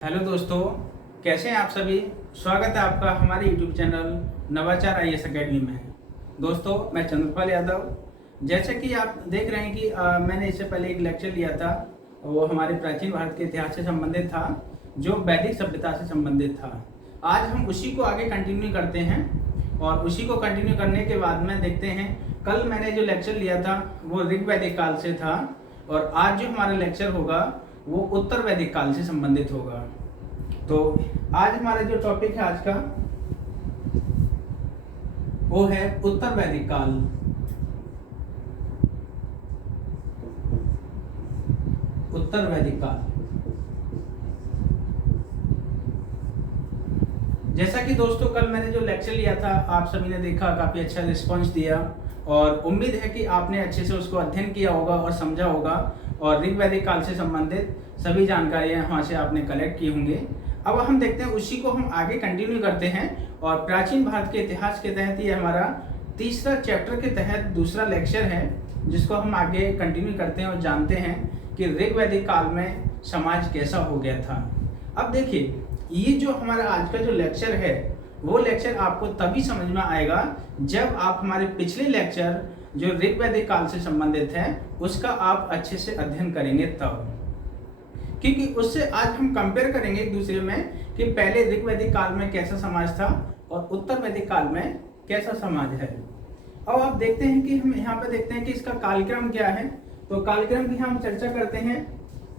Hello दोस्तों, कैसे हैं आप सभी। स्वागत है आपका हमारे यूट्यूब चैनल नवाचार आईएएस एकेडमी में। दोस्तों, मैं चंद्रपाल यादव। जैसे कि आप देख रहे हैं कि मैंने इससे पहले एक लेक्चर लिया था। वो हमारे प्राचीन भारत के इतिहास से संबंधित था, जो वैदिक सभ्यता से संबंधित था। आज हम उसी को आगे कंटिन्यू करते हैं और उसी को कंटिन्यू करने के बाद में देखते हैं, कल मैंने जो लेक्चर लिया था वो ऋग वैदिक काल से था और आज जो हमारा लेक्चर होगा वो उत्तर वैदिक काल से संबंधित होगा। तो आज हमारा जो टॉपिक है आज का वो है उत्तर वैदिक काल। उत्तर वैदिक काल, जैसा कि दोस्तों कल मैंने जो लेक्चर लिया था आप सभी ने देखा, काफी अच्छा रिस्पांस दिया और उम्मीद है कि आपने अच्छे से उसको अध्ययन किया होगा और समझा होगा और ऋग वैदिक काल से संबंधित सभी जानकारियां वहां से आपने कलेक्ट की होंगे। अब हम देखते हैं, उसी को हम आगे कंटिन्यू करते हैं और प्राचीन भारत के इतिहास के तहत ये हमारा तीसरा चैप्टर के तहत दूसरा लेक्चर है, जिसको हम आगे कंटिन्यू करते हैं और जानते हैं कि ऋग वैदिक काल में समाज कैसा हो गया था। अब देखिए, ये जो हमारा आज का जो लेक्चर है वो लेक्चर आपको तभी समझ में आएगा जब आप हमारे पिछले लेक्चर जो ऋग वैदिक काल से संबंधित है उसका आप अच्छे से अध्ययन करेंगे तब, क्योंकि उससे आज हम कंपेयर करेंगे एक दूसरे में कि पहले ऋग वैदिक काल में कैसा समाज था और उत्तर वैदिक काल में कैसा समाज है। अब आप देखते हैं कि हम यहाँ पे देखते हैं कि इसका कालक्रम क्या है। तो कालक्रम की हम चर्चा करते हैं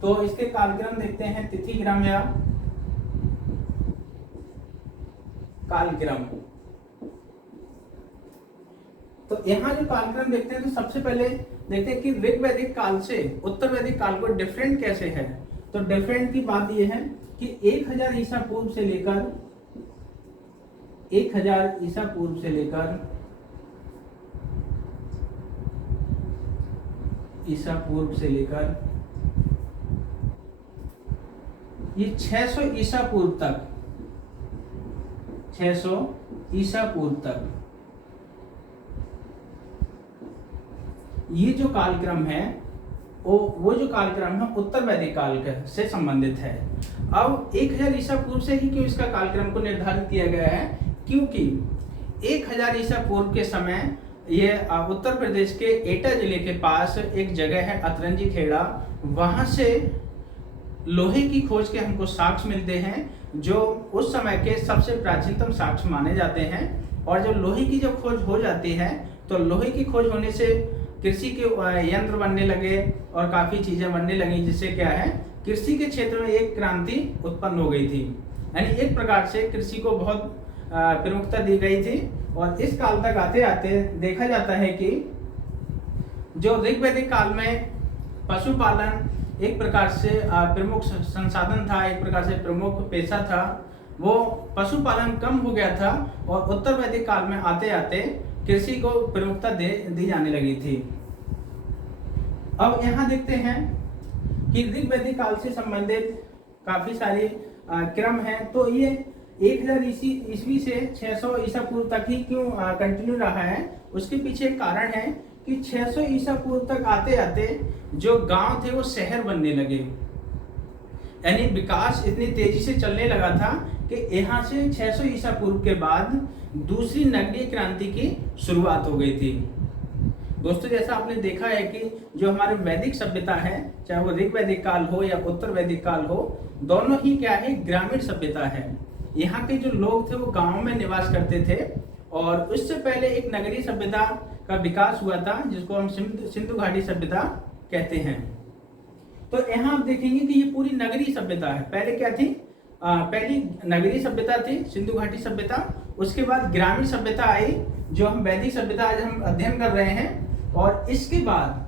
तो इसके कालक्रम देखते हैं, तिथिक्रम या कालक्रम। तो यहाँ जो कालक्रम देखते हैं तो सबसे पहले देखते हैं कि ऋग वैदिक काल से उत्तर वैदिक काल को डिफरेंट कैसे है। तो डिफरेंट की बात यह है कि 1000 ईसा पूर्व से लेकर 1000 ईसा पूर्व से लेकर ईसा पूर्व से लेकर ये 600 ईसा पूर्व तक, 600 ईसा पूर्व तक ये जो कालक्रम है वो जो कालक्रम है उत्तर वैदिक काल से संबंधित है। अब 1000 ईसा पूर्व से ही क्यों इसका कालक्रम को निर्धारित किया गया है, क्योंकि 1000 ईसा पूर्व के समय ये उत्तर प्रदेश के एटा जिले के पास एक जगह है अतरंजी खेड़ा, वहां से लोहे की खोज के हमको साक्ष्य मिलते हैं जो उस समय के सबसे प्राचीनतम साक्ष्य माने जाते हैं। और जब लोहे की जब खोज हो जाती है तो लोहे की खोज होने से कृषि के यंत्र बनने लगे और काफी चीजें बनने लगी, जिससे क्या है कृषि के क्षेत्र में एक क्रांति उत्पन्न हो गई थी। यानी एक प्रकार से कृषि को बहुत प्रमुखता दी गई थी। और इस काल तक आते आते देखा जाता है कि जो ऋग वैदिक काल में पशुपालन एक प्रकार से प्रमुख संसाधन था, एक प्रकार से प्रमुख पेशा था, वो पशुपालन कम हो गया था और उत्तर वैदिक काल में आते आते कृषि को प्रमुखता दी जाने लगी थी। अब यहाँ देखते हैं कि ऋग वैदिक काल से संबंधित काफी सारे क्रम हैं। तो ये 1000 ईस्वी से 600 ईसा पूर्व तक ही क्यों कंटिन्यू रहा है, उसके पीछे एक कारण है कि 600 ईसा पूर्व तक आते आते जो गांव थे वो शहर बनने लगे। यानी विकास इतनी तेजी से चलने लगा था कि यहाँ से 600 ईसा पूर्व के बाद दूसरी नगरीय क्रांति की शुरुआत हो गई थी। दोस्तों, जैसा आपने देखा है कि जो हमारे वैदिक सभ्यता है, चाहे वो ऋग वैदिक काल हो या उत्तर वैदिक काल हो, दोनों ही क्या है ग्रामीण सभ्यता है। यहाँ के जो लोग थे वो गाँव में निवास करते थे और उससे पहले एक नगरीय सभ्यता का विकास हुआ था जिसको हम सिंधु घाटी सभ्यता कहते हैं। तो यहाँ आप देखेंगे कि ये पूरी नगरीय सभ्यता है। पहले क्या थी, पहली नगरीय सभ्यता थी सिंधु घाटी सभ्यता, उसके बाद ग्रामीण सभ्यता आई जो हम वैदिक सभ्यता आज हम अध्ययन कर रहे हैं। और इसके बाद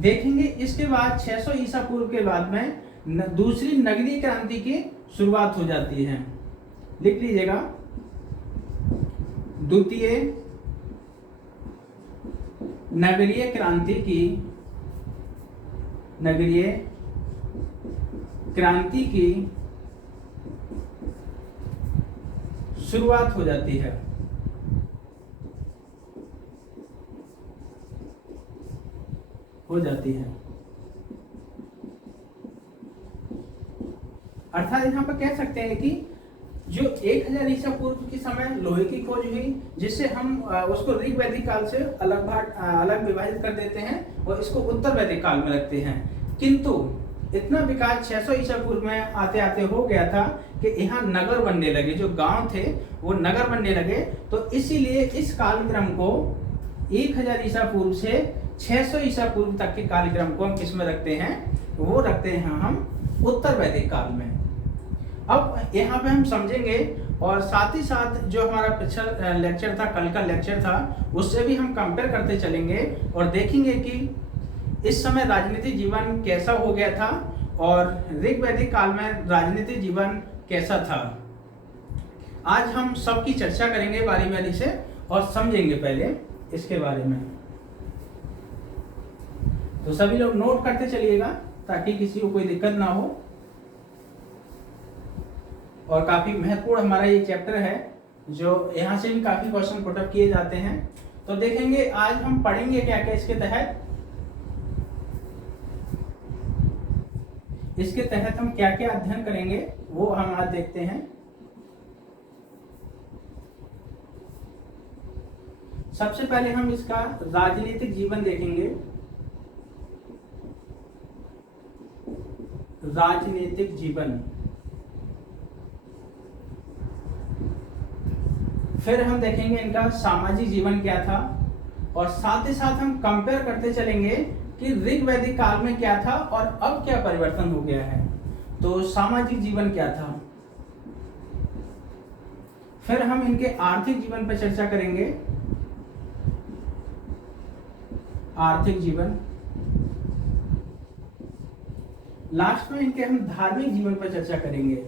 देखेंगे, इसके बाद 600 ईसा पूर्व के बाद में दूसरी नगरीय क्रांति की शुरुआत हो जाती है। लिख लीजिएगा, द्वितीय नगरीय क्रांति की शुरुआत हो जाती है। अर्थात यहाँ पर कह सकते हैं कि जो 1000 ईसा पूर्व के समय लोहे की खोज हुई, जिससे हम उसको ऋग वैदिक काल से अलग विभाजित कर देते हैं और इसको उत्तर वैदिक काल में रखते हैं। किंतु इतना विकास 600 ईसा पूर्व में आते आते हो गया था कि यहाँ नगर बनने लगे, जो गांव थे वो नगर बनने लगे। तो इसीलिए इस कालक्रम को 1000 ईसा पूर्व से 600 ईसा पूर्व तक के कालक्रम को हम किस में रखते हैं, वो रखते हैं हम उत्तर वैदिक काल में। अब यहाँ पे हम समझेंगे और साथ ही साथ जो हमारा पिछला लेक्चर था, कल का लेक्चर था, उससे भी हम कंपेयर करते चलेंगे और देखेंगे कि इस समय राजनीतिक जीवन कैसा हो गया था और ऋग वैदिक काल में राजनीतिक जीवन कैसा था। आज हम सबकी चर्चा करेंगे बारी बारी से और समझेंगे पहले इसके बारे में। तो सभी लोग नोट करते चलिएगा ताकि किसी को कोई दिक्कत ना हो। और काफी महत्वपूर्ण हमारा ये चैप्टर है, जो यहाँ से भी काफी क्वेश्चन पुटअप किए जाते हैं। तो देखेंगे आज हम पढ़ेंगे क्या क्या इसके तहत, हम क्या क्या अध्ययन करेंगे वो हम आज देखते हैं। सबसे पहले हम इसका राजनीतिक जीवन देखेंगे। राजनीतिक जीवन, फिर हम देखेंगे इनका सामाजिक जीवन क्या था और साथ ही साथ हम कंपेयर करते चलेंगे कि ऋग वैदिक काल में क्या था और अब क्या परिवर्तन हो गया है। तो सामाजिक जीवन क्या था, फिर हम इनके आर्थिक जीवन पर चर्चा करेंगे। आर्थिक जीवन, लास्ट में इनके हम धार्मिक जीवन पर चर्चा करेंगे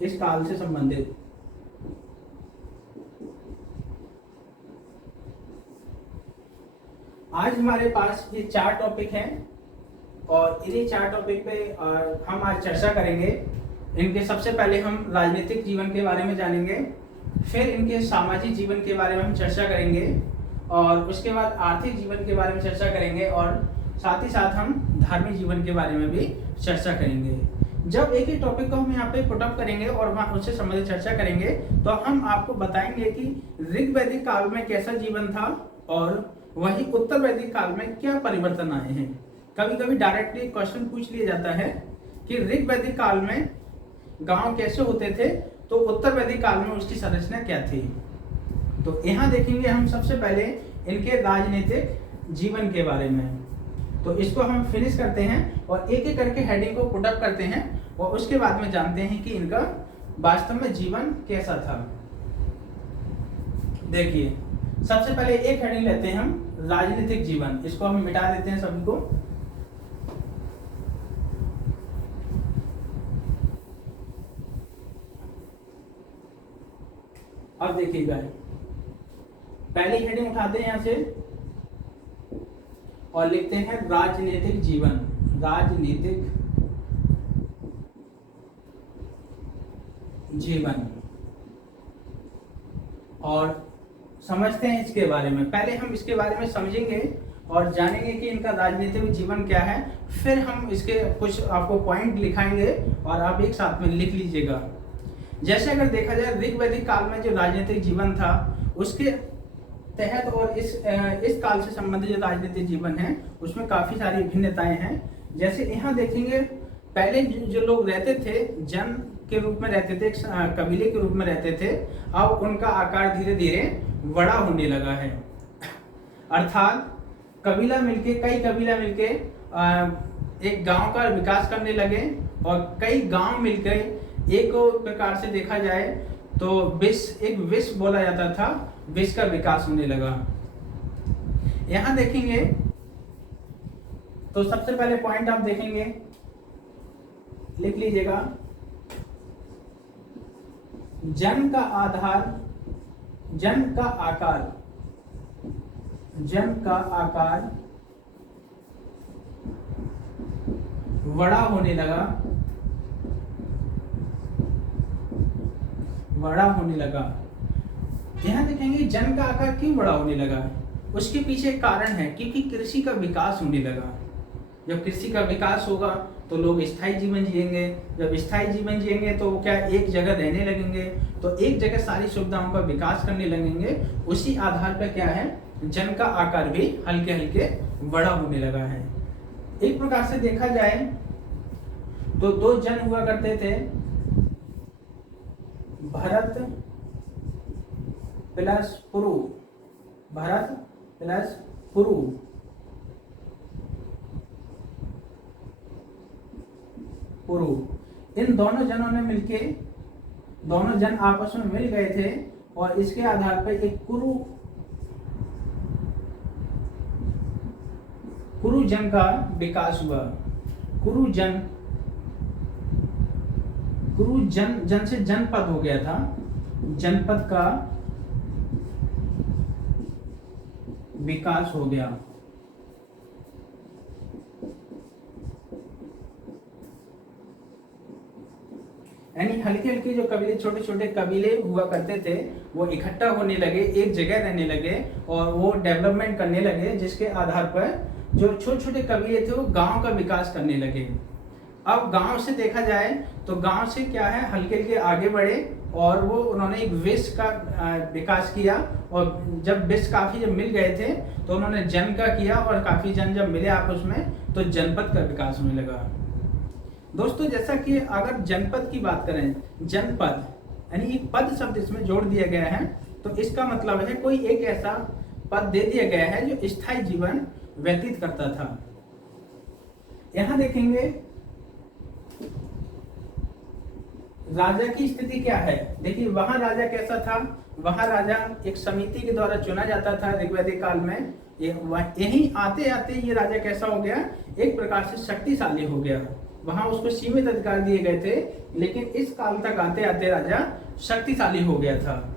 इस काल से संबंधित। आज हमारे पास ये 4 टॉपिक हैं और इन्हीं 4 टॉपिक पे हम आज चर्चा करेंगे। इनके सबसे पहले हम राजनीतिक जीवन के बारे में जानेंगे, फिर इनके सामाजिक जीवन के बारे में हम चर्चा करेंगे और उसके बाद आर्थिक जीवन के बारे में चर्चा करेंगे और साथ ही साथ हम धार्मिक जीवन के बारे में भी चर्चा करेंगे। जब एक ही टॉपिक को हम यहाँ पे पुटअप करेंगे और वहाँ उससे संबंधित चर्चा करेंगे तो हम आपको बताएंगे कि ऋग वैदिक काल में कैसा जीवन था और वही उत्तर वैदिक काल में क्या परिवर्तन आए हैं। कभी कभी डायरेक्टली क्वेश्चन पूछ लिया जाता है कि ऋग वैदिक काल में गांव कैसे होते थे, तो उत्तर वैदिक काल में उसकी संरचना क्या थी। तो यहाँ देखेंगे हम सबसे पहले इनके राजनीतिक जीवन के बारे में। तो इसको हम फिनिश करते हैं और एक एक करके हेडिंग को पुटअप करते हैं और उसके बाद में जानते हैं कि इनका वास्तव में जीवन कैसा था। देखिए सबसे पहले एक हेडिंग लेते हैं हम, राजनीतिक जीवन। इसको हम मिटा देते हैं सभी को। अब देखिएगा, पहली हेडिंग उठाते हैं यहां से और लिखते हैं राजनीतिक जीवन। राजनीतिक जीवन और समझते हैं इसके बारे में। पहले हम इसके बारे में समझेंगे और जानेंगे कि इनका राजनीतिक जीवन क्या है, फिर हम इसके कुछ आपको पॉइंट लिखाएंगे और आप एक साथ में लिख लीजिएगा। जैसे अगर देखा जाए ऋग वैदिक काल में जो राजनीतिक जीवन था उसके तहत और इस काल से संबंधित जो राजनीतिक जीवन है उसमें काफी सारी भिन्नताएं हैं। जैसे यहाँ देखेंगे पहले जो लोग रहते थे जन के रूप में रहते थे, कबीले के रूप में रहते थे, अब उनका आकार धीरे धीरे बड़ा होने लगा है। अर्थात कई कबीला मिलके एक गांव का विकास करने लगे और कई गांव मिलकर एक प्रकार से देखा जाए तो एक विश्व बोला जाता था, विश्व का विकास होने लगा। यहां देखेंगे तो सबसे पहले पॉइंट आप देखेंगे, लिख लीजिएगा, जन का आकार बड़ा होने लगा। यहां देखेंगे जन का आकार क्यों बड़ा होने लगा, उसके पीछे एक कारण है, क्योंकि कृषि का विकास होने लगा। जब कृषि का विकास होगा तो लोग स्थायी जीवन जिएंगे। जब स्थायी जीवन जिएंगे तो वो क्या एक जगह रहने लगेंगे, तो एक जगह सारी सुविधाओं का विकास करने लगेंगे। उसी आधार पर क्या है, जन का आकार भी हल्के हल्के बड़ा होने लगा है। एक प्रकार से देखा जाए तो दो जन हुआ करते थे, भरत प्लस पुरु, भरत प्लस पुरु। पुरु, इन दोनों जनों ने मिलके, दोनों जन आपस में मिल गए थे और इसके आधार पर एक कुरु जन का विकास हुआ। कुरु जन जन से जनपद हो गया था, जनपद का विकास हो गया। यानी हल्के हल्के जो कबीले, छोटे छोटे कबीले हुआ करते थे, वो इकट्ठा होने लगे, एक जगह रहने लगे और वो डेवलपमेंट करने लगे, जिसके आधार पर जो छोटे छोटे कबीले थे वो गांव का विकास करने लगे। अब गांव से देखा जाए तो गांव से क्या है, हल्के हल्के आगे बढ़े और वो उन्होंने एक विष का विकास किया, और जब विष काफी जब मिल गए थे तो उन्होंने जन का किया, और काफी जन जब मिले आपस में तो जनपद का विकास होने लगा। दोस्तों, जैसा कि अगर जनपद की बात करें, जनपद यानी एक पद शब्द इसमें जोड़ दिया गया है, तो इसका मतलब है कोई एक ऐसा पद दे दिया गया है जो स्थायी जीवन व्यतीत करता था। यहां देखेंगे राजा की स्थिति क्या है। देखिए वहां राजा कैसा था, वहां राजा एक समिति के द्वारा चुना जाता था ऋग्वैदिक काल में। यही आते आते ये राजा कैसा हो गया, एक प्रकार से शक्तिशाली हो गया। वहां उसको सीमित अधिकार दिए गए थे, लेकिन इस काल तक आते आते राजा शक्तिशाली हो गया था।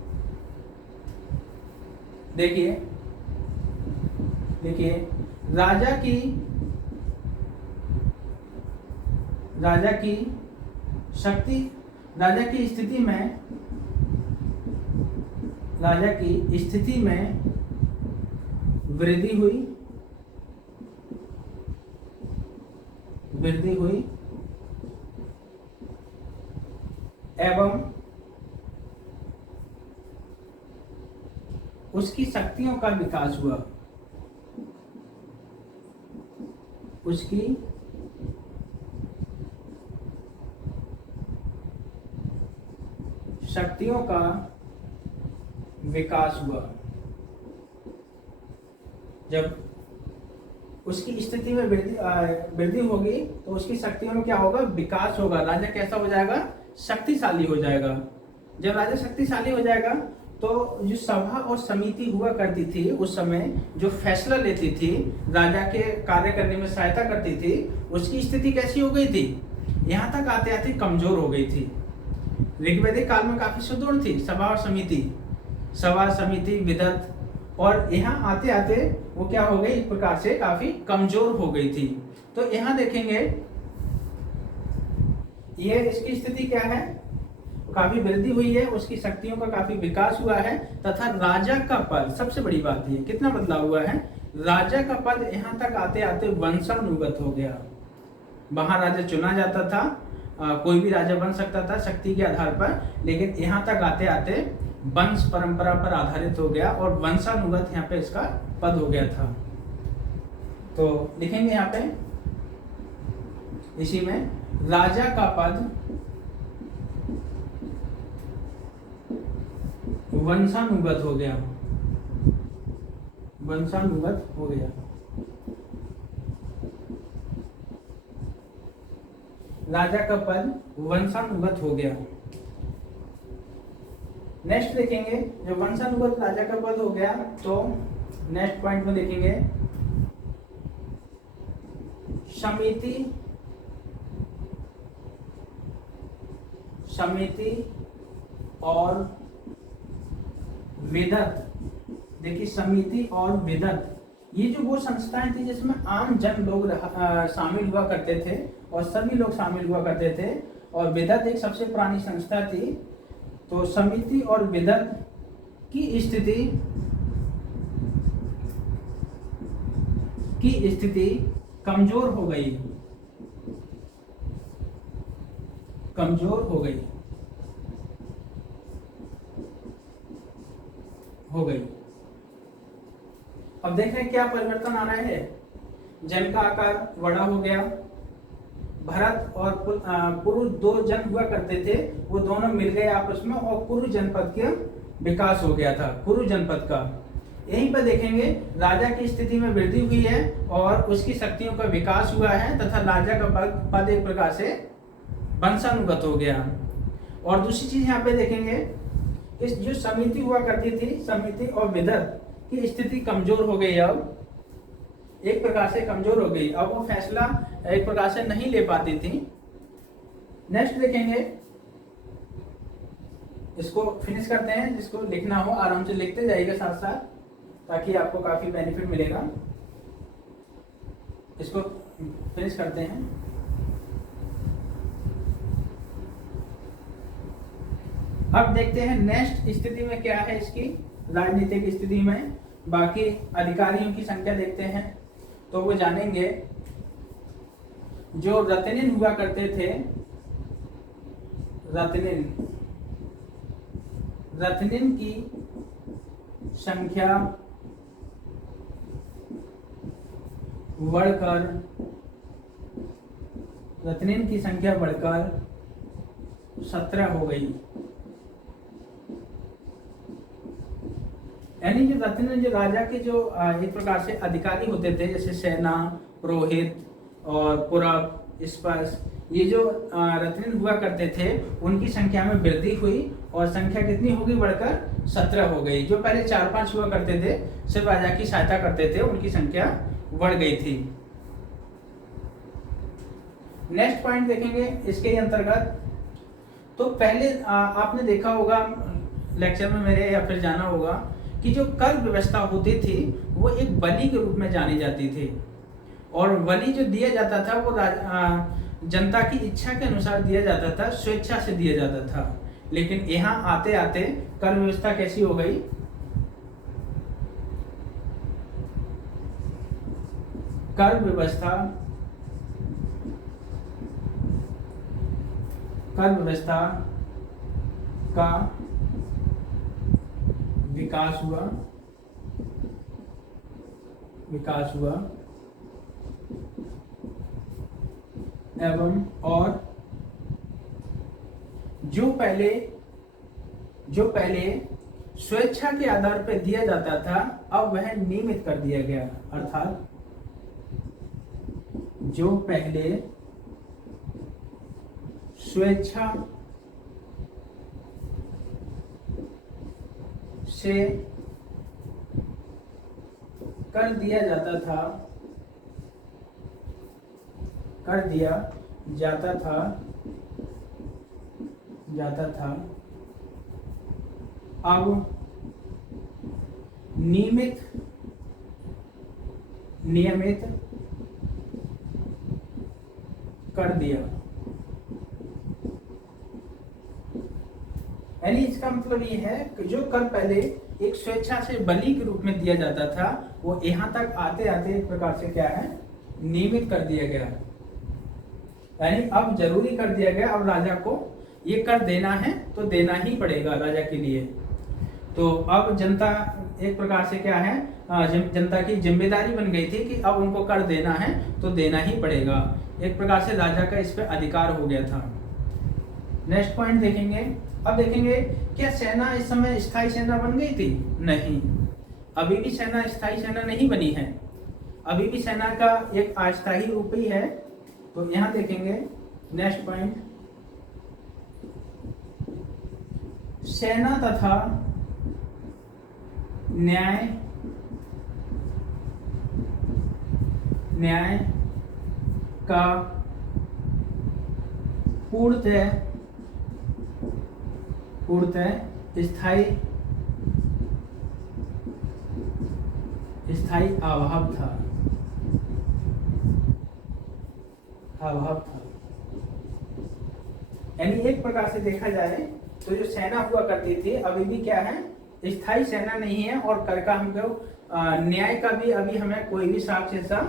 देखिए राजा की शक्ति, राजा की स्थिति में वृद्धि हुई एवं उसकी शक्तियों का विकास हुआ। उसकी शक्तियों का विकास हुआ। जब उसकी स्थिति में वृद्धि होगी तो उसकी शक्तियों में क्या होगा, विकास होगा। राजा कैसा हो जाएगा, शक्तिशाली हो जाएगा। जब राजा शक्तिशाली हो जाएगा तो जो सभा और समिति हुआ करती थी उस समय, जो फैसला लेती थी, राजा के कार्य करने में सहायता करती थी, उसकी स्थिति कैसी हो गई थी, यहाँ तक आते आते कमजोर हो गई थी। ऋग्वैदिक काल में काफी सुदृढ़ थी सभा समिति विदत, और यहाँ आते आते वो क्या हो गई, एक प्रकार से काफी कमजोर हो गई थी। तो यहाँ देखेंगे ये इसकी स्थिति क्या है, काफी वृद्धि हुई है, उसकी शक्तियों का काफी विकास हुआ है, तथा राजा का पद, सबसे बड़ी बात ये कितना बदलाव हुआ है, राजा का पद यहाँ तक आते आते वंशानुगत हो गया। वहां राजा चुना जाता था, कोई भी राजा बन सकता था शक्ति के आधार पर, लेकिन यहाँ तक आते आते वंश परंपरा पर आधारित हो गया और वंशानुगत यहाँ पे इसका पद हो गया था। तो लिखेंगे यहाँ पे इसी में, राजा का पद वंशानुगत हो गया, वंशानुगत हो गया। राजा का पद वंशानुगत हो गया। नेक्स्ट देखेंगे, जब वंशानुगत राजा का पद हो गया तो नेक्स्ट पॉइंट में देखेंगे समिति और विदत। देखिए समिति और विदत, ये जो वो संस्थाएं थी जिसमें आम जन लोग शामिल हुआ करते थे और सभी लोग शामिल हुआ करते थे, और विदत एक सबसे पुरानी संस्था थी। तो समिति और विदत की स्थिति कमजोर हो गई, कमजोर हो गई अब देख रहे हैं क्या परिवर्तन आ रहा है। जन का आकार बड़ा हो गया। भरत और पुरु दो जन हुआ करते थे, वो दोनों मिल गए आपस में और कुरु जनपद का विकास हो गया था। कुरु जनपद का यहीं पर देखेंगे राजा की स्थिति में वृद्धि हुई है और उसकी शक्तियों का विकास हुआ है तथा राजा का पद एक प्रकार से वंशानुगत हो गया। और दूसरी चीज यहाँ पे देखेंगे, इस जो समिति हुआ करती थी, समिति और विदत की स्थिति कमजोर हो गई। अब एक प्रकार से कमजोर हो गई। अब वो फैसला एक प्रकार से नहीं ले पाती थी। नेक्स्ट देखेंगे, इसको फिनिश करते हैं। जिसको लिखना हो आराम से लिखते जाइएगा साथ साथ, ताकि आपको काफी बेनिफिट मिलेगा। इसको फिनिश करते हैं। अब देखते हैं नेक्स्ट स्थिति में क्या है इसकी राजनीतिक स्थिति में। बाकी अधिकारियों की संख्या देखते हैं तो वो जानेंगे। जो रत्निन हुआ करते थे, रत्निन की संख्या बढ़कर 17 हो गई। यानी जो रत्निन, जो राजा के जो एक प्रकार से अधिकारी होते थे, जैसे सेना, पुरोहित और पुरब, स्पर्श, ये जो रत्निन हुआ करते थे उनकी संख्या में वृद्धि हुई और संख्या कितनी होगी, बढ़कर 17 हो गई। जो पहले 4-5 हुआ करते थे, सिर्फ राजा की सहायता करते थे, उनकी संख्या बढ़ गई थी। नेक्स्ट पॉइंट देखेंगे इसके अंतर्गत। तो पहले आपने देखा होगा लेक्चर में मेरे, या फिर जाना होगा कि जो कर व्यवस्था होती थी वो एक बलि के रूप में जानी जाती थी। और बलि जो दिया जाता था वो जनता की इच्छा के अनुसार दिया जाता था, स्वेच्छा से दिया जाता था। लेकिन यहाँ आते आते कर व्यवस्था कैसी हो गई, कर व्यवस्था का विकास हुआ एवं और जो पहले स्वेच्छा के आधार पर दिया जाता था, अब वह नियमित कर दिया गया। अर्थात जो पहले स्वेच्छा से कर दिया जाता था, अब नियमित कर दिया। यानी इसका मतलब ये है कि जो कर पहले एक स्वेच्छा से बलि के रूप में दिया जाता था, वो यहाँ तक आते आते एक प्रकार से क्या है, नियमित कर दिया गया। यानी अब जरूरी कर दिया गया, अब राजा को ये कर देना है तो देना ही पड़ेगा राजा के लिए। तो अब जनता एक प्रकार से क्या है, जनता की जिम्मेदारी बन गई थी कि अब उनको कर देना है तो देना ही पड़ेगा। एक प्रकार से राजा का इस पे अधिकार हो गया था। नेक्स्ट पॉइंट देखेंगे। अब देखेंगे क्या सेना इस समय स्थायी सेना बन गई थी? नहीं, अभी भी सेना स्थायी सेना नहीं बनी है, अभी भी सेना का एक अस्थायी रूप ही है। तो यहां देखेंगे नेक्स्ट पॉइंट, सेना तथा न्याय का पूर्णतः स्थायी अभाव था। यानी एक प्रकार से देखा जाए तो जो सेना हुआ करती थी अभी भी क्या है, स्थायी सेना नहीं है। और कर का हमको न्याय का भी अभी हमें कोई भी साक्ष्य ऐसा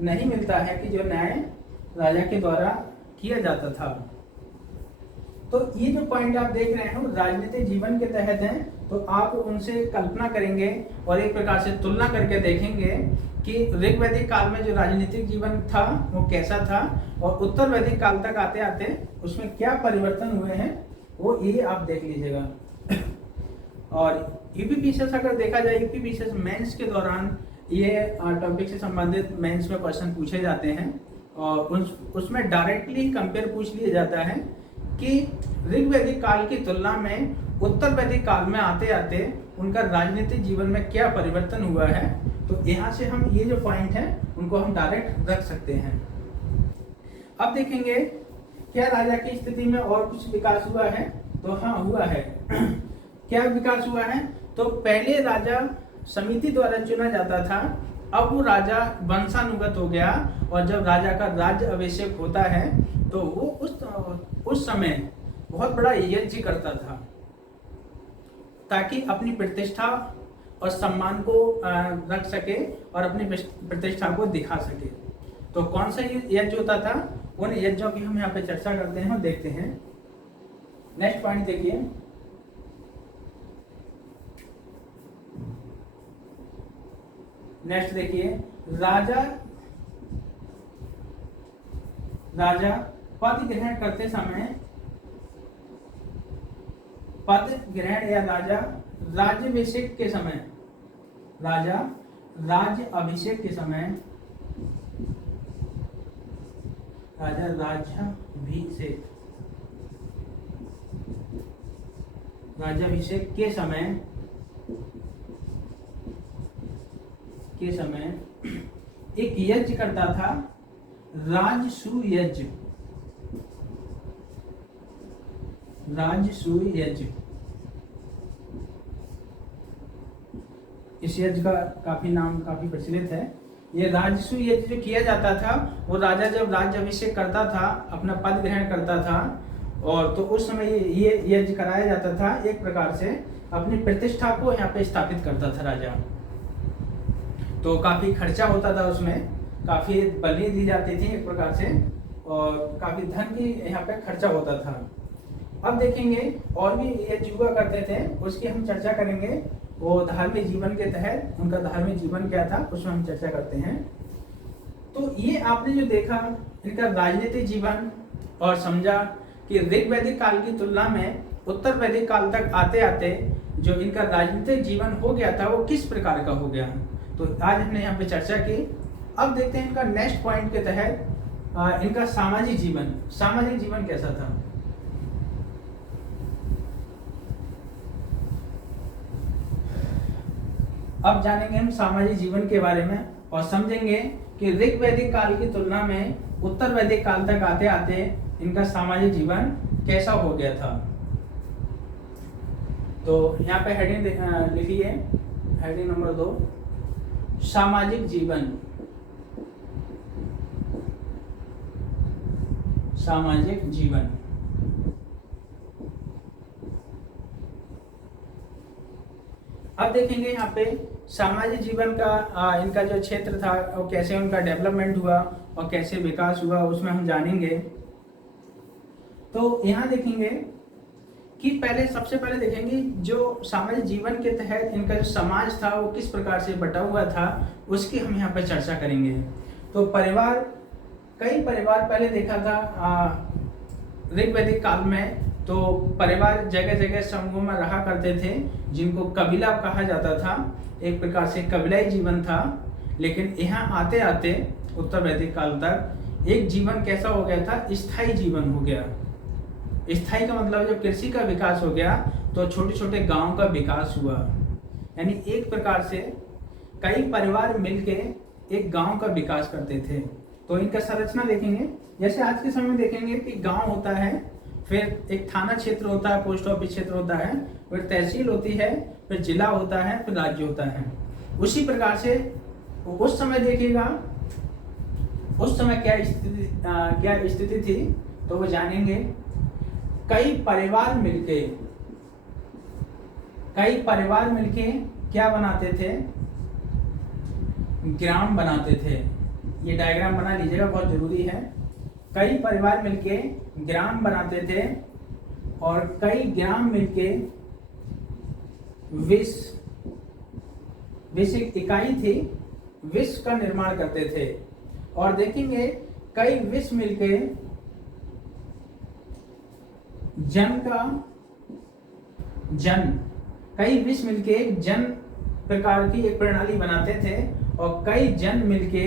नहीं मिलता है कि जो न्याय राजा के द्वारा किया जाता था। तो ये जो पॉइंट आप देख रहे हैं राजनीतिक जीवन के तहत हैं, तो आप उनसे कल्पना करेंगे और एक प्रकार से तुलना करके देखेंगे कि ऋग वैदिक काल में जो राजनीतिक जीवन था वो कैसा था और उत्तर वैदिक काल तक आते आते उसमें क्या परिवर्तन हुए हैं, वो ये आप देख लीजिएगा। और यूपीपीसीएस अगर देखा जाए, यूपीपीसीएस मेंस के दौरान ये टॉपिक से संबंधित मेंस में क्वेश्चन पूछे जाते हैं और उसमें डायरेक्टली कंपेयर पूछ लिया जाता है कि ऋग वैदिक काल की तुलना में उत्तर वैदिक काल में आते आते उनका राजनीतिक जीवन में क्या परिवर्तन हुआ है। तो यहाँ से हम ये जो पॉइंट है उनको हम डायरेक्ट रख सकते हैं। अब देखेंगे क्या राजा की स्थिति में और कुछ विकास हुआ है, तो हाँ हुआ है। क्या विकास हुआ है, तो पहले राजा समिति द्वारा चुना जाता था, अब वो राजा वंशानुगत हो गया और जब राजा का राज्य अभिषेक होता है तो वो उस समय बहुत बड़ा यज्ञ करता था ताकि अपनी प्रतिष्ठा और सम्मान को रख सके और अपनी प्रतिष्ठा को दिखा सके। तो कौन सा यज्ञ होता था, उन यज्ञों की हम यहाँ पे चर्चा करते हैं और देखते हैं। नेक्स्ट पॉइंट देखिए, नेक्स्ट देखिए, राजा पद ग्रहण करते समय, पद ग्रहण या राजा राज्याभिषेक के समय, राजा राज्य अभिषेक के समय, राजा राज्याभिषेक, राज्याभिषेक के समय एक यज्ञ करता था, राजसूय यज्ञ, राजसूय यज्ञ। इस यज्ञ का नाम काफी प्रचलित है। ये राजसूय यज्ञ जो किया जाता था, वो राजा जब राज्य अभिषेक करता था, अपना पद ग्रहण करता था, और तो उस समय ये यज्ञ कराया जाता था। एक प्रकार से अपनी प्रतिष्ठा को यहाँ पे स्थापित करता था राजा। तो काफी खर्चा होता था, उसमें काफी बलि दी जाती थी एक प्रकार से, और काफी धन की यहाँ पे खर्चा होता था। अब देखेंगे और भी ये युवा करते थे, उसकी हम चर्चा करेंगे। वो धार्मिक जीवन के तहत उनका धार्मिक जीवन क्या था, उसमें हम चर्चा करते हैं। तो ये आपने जो देखा इनका राजनीतिक जीवन और समझा कि ऋग वैदिक काल की तुलना में उत्तर वैदिक काल तक आते आते जो इनका राजनीतिक जीवन हो गया था वो किस प्रकार का हो गया। तो आज हमने यहाँ पे चर्चा की। अब देखते हैं इनका नेक्स्ट पॉइंट के तहत इनका सामाजिक जीवन, सामाजिक जीवन कैसा था। अब जानेंगे हम सामाजिक जीवन के बारे में और समझेंगे कि ऋग वैदिक काल की तुलना में उत्तर वैदिक काल तक आते आते इनका सामाजिक जीवन कैसा हो गया था। तो यहाँ पे हेडिंग लिखिए, हेडिंग नंबर 2, सामाजिक जीवन, सामाजिक जीवन। अब देखेंगे यहाँ पे सामाजिक जीवन का इनका जो क्षेत्र था वो कैसे उनका डेवलपमेंट हुआ और कैसे विकास हुआ, उसमें हम जानेंगे। तो यहाँ देखेंगे कि सबसे पहले देखेंगे जो सामाजिक जीवन के तहत इनका जो समाज था वो किस प्रकार से बटा हुआ था, उसकी हम यहाँ पर चर्चा करेंगे। तो परिवार, कई परिवार पहले देखा था ऋग वैदिक काल में, तो परिवार जगह जगह समूह में रहा करते थे जिनको कबीला कहा जाता था। एक प्रकार से कबीलाई जीवन था। लेकिन यहाँ आते आते उत्तर वैदिक काल तक एक जीवन कैसा हो गया था, स्थायी जीवन हो गया। स्थायी का मतलब जब कृषि का विकास हो गया तो छोटे छोटे गांव का विकास हुआ। यानी एक प्रकार से कई परिवार मिलके एक गांव का विकास करते थे। तो इनका संरचना देखेंगे, जैसे आज के समय में देखेंगे कि गांव होता है, फिर एक थाना क्षेत्र होता है, पोस्ट ऑफिस क्षेत्र होता है, फिर तहसील होती है, फिर जिला होता है, फिर राज्य होता है। उसी प्रकार से उस समय देखिएगा उस समय क्या स्थिति थी, तो वो जानेंगे। कई परिवार मिलके क्या बनाते थे, ग्राम बनाते थे। ये डायग्राम बना लीजिएगा, बहुत जरूरी है। कई परिवार मिलके ग्राम बनाते थे और कई ग्राम मिलके विश्व एक इकाई थी, विश्व का निर्माण करते थे। और देखेंगे कई विश्व मिलके कई विश्व मिलके एक जन प्रकार की एक प्रणाली बनाते थे, और कई जन मिलके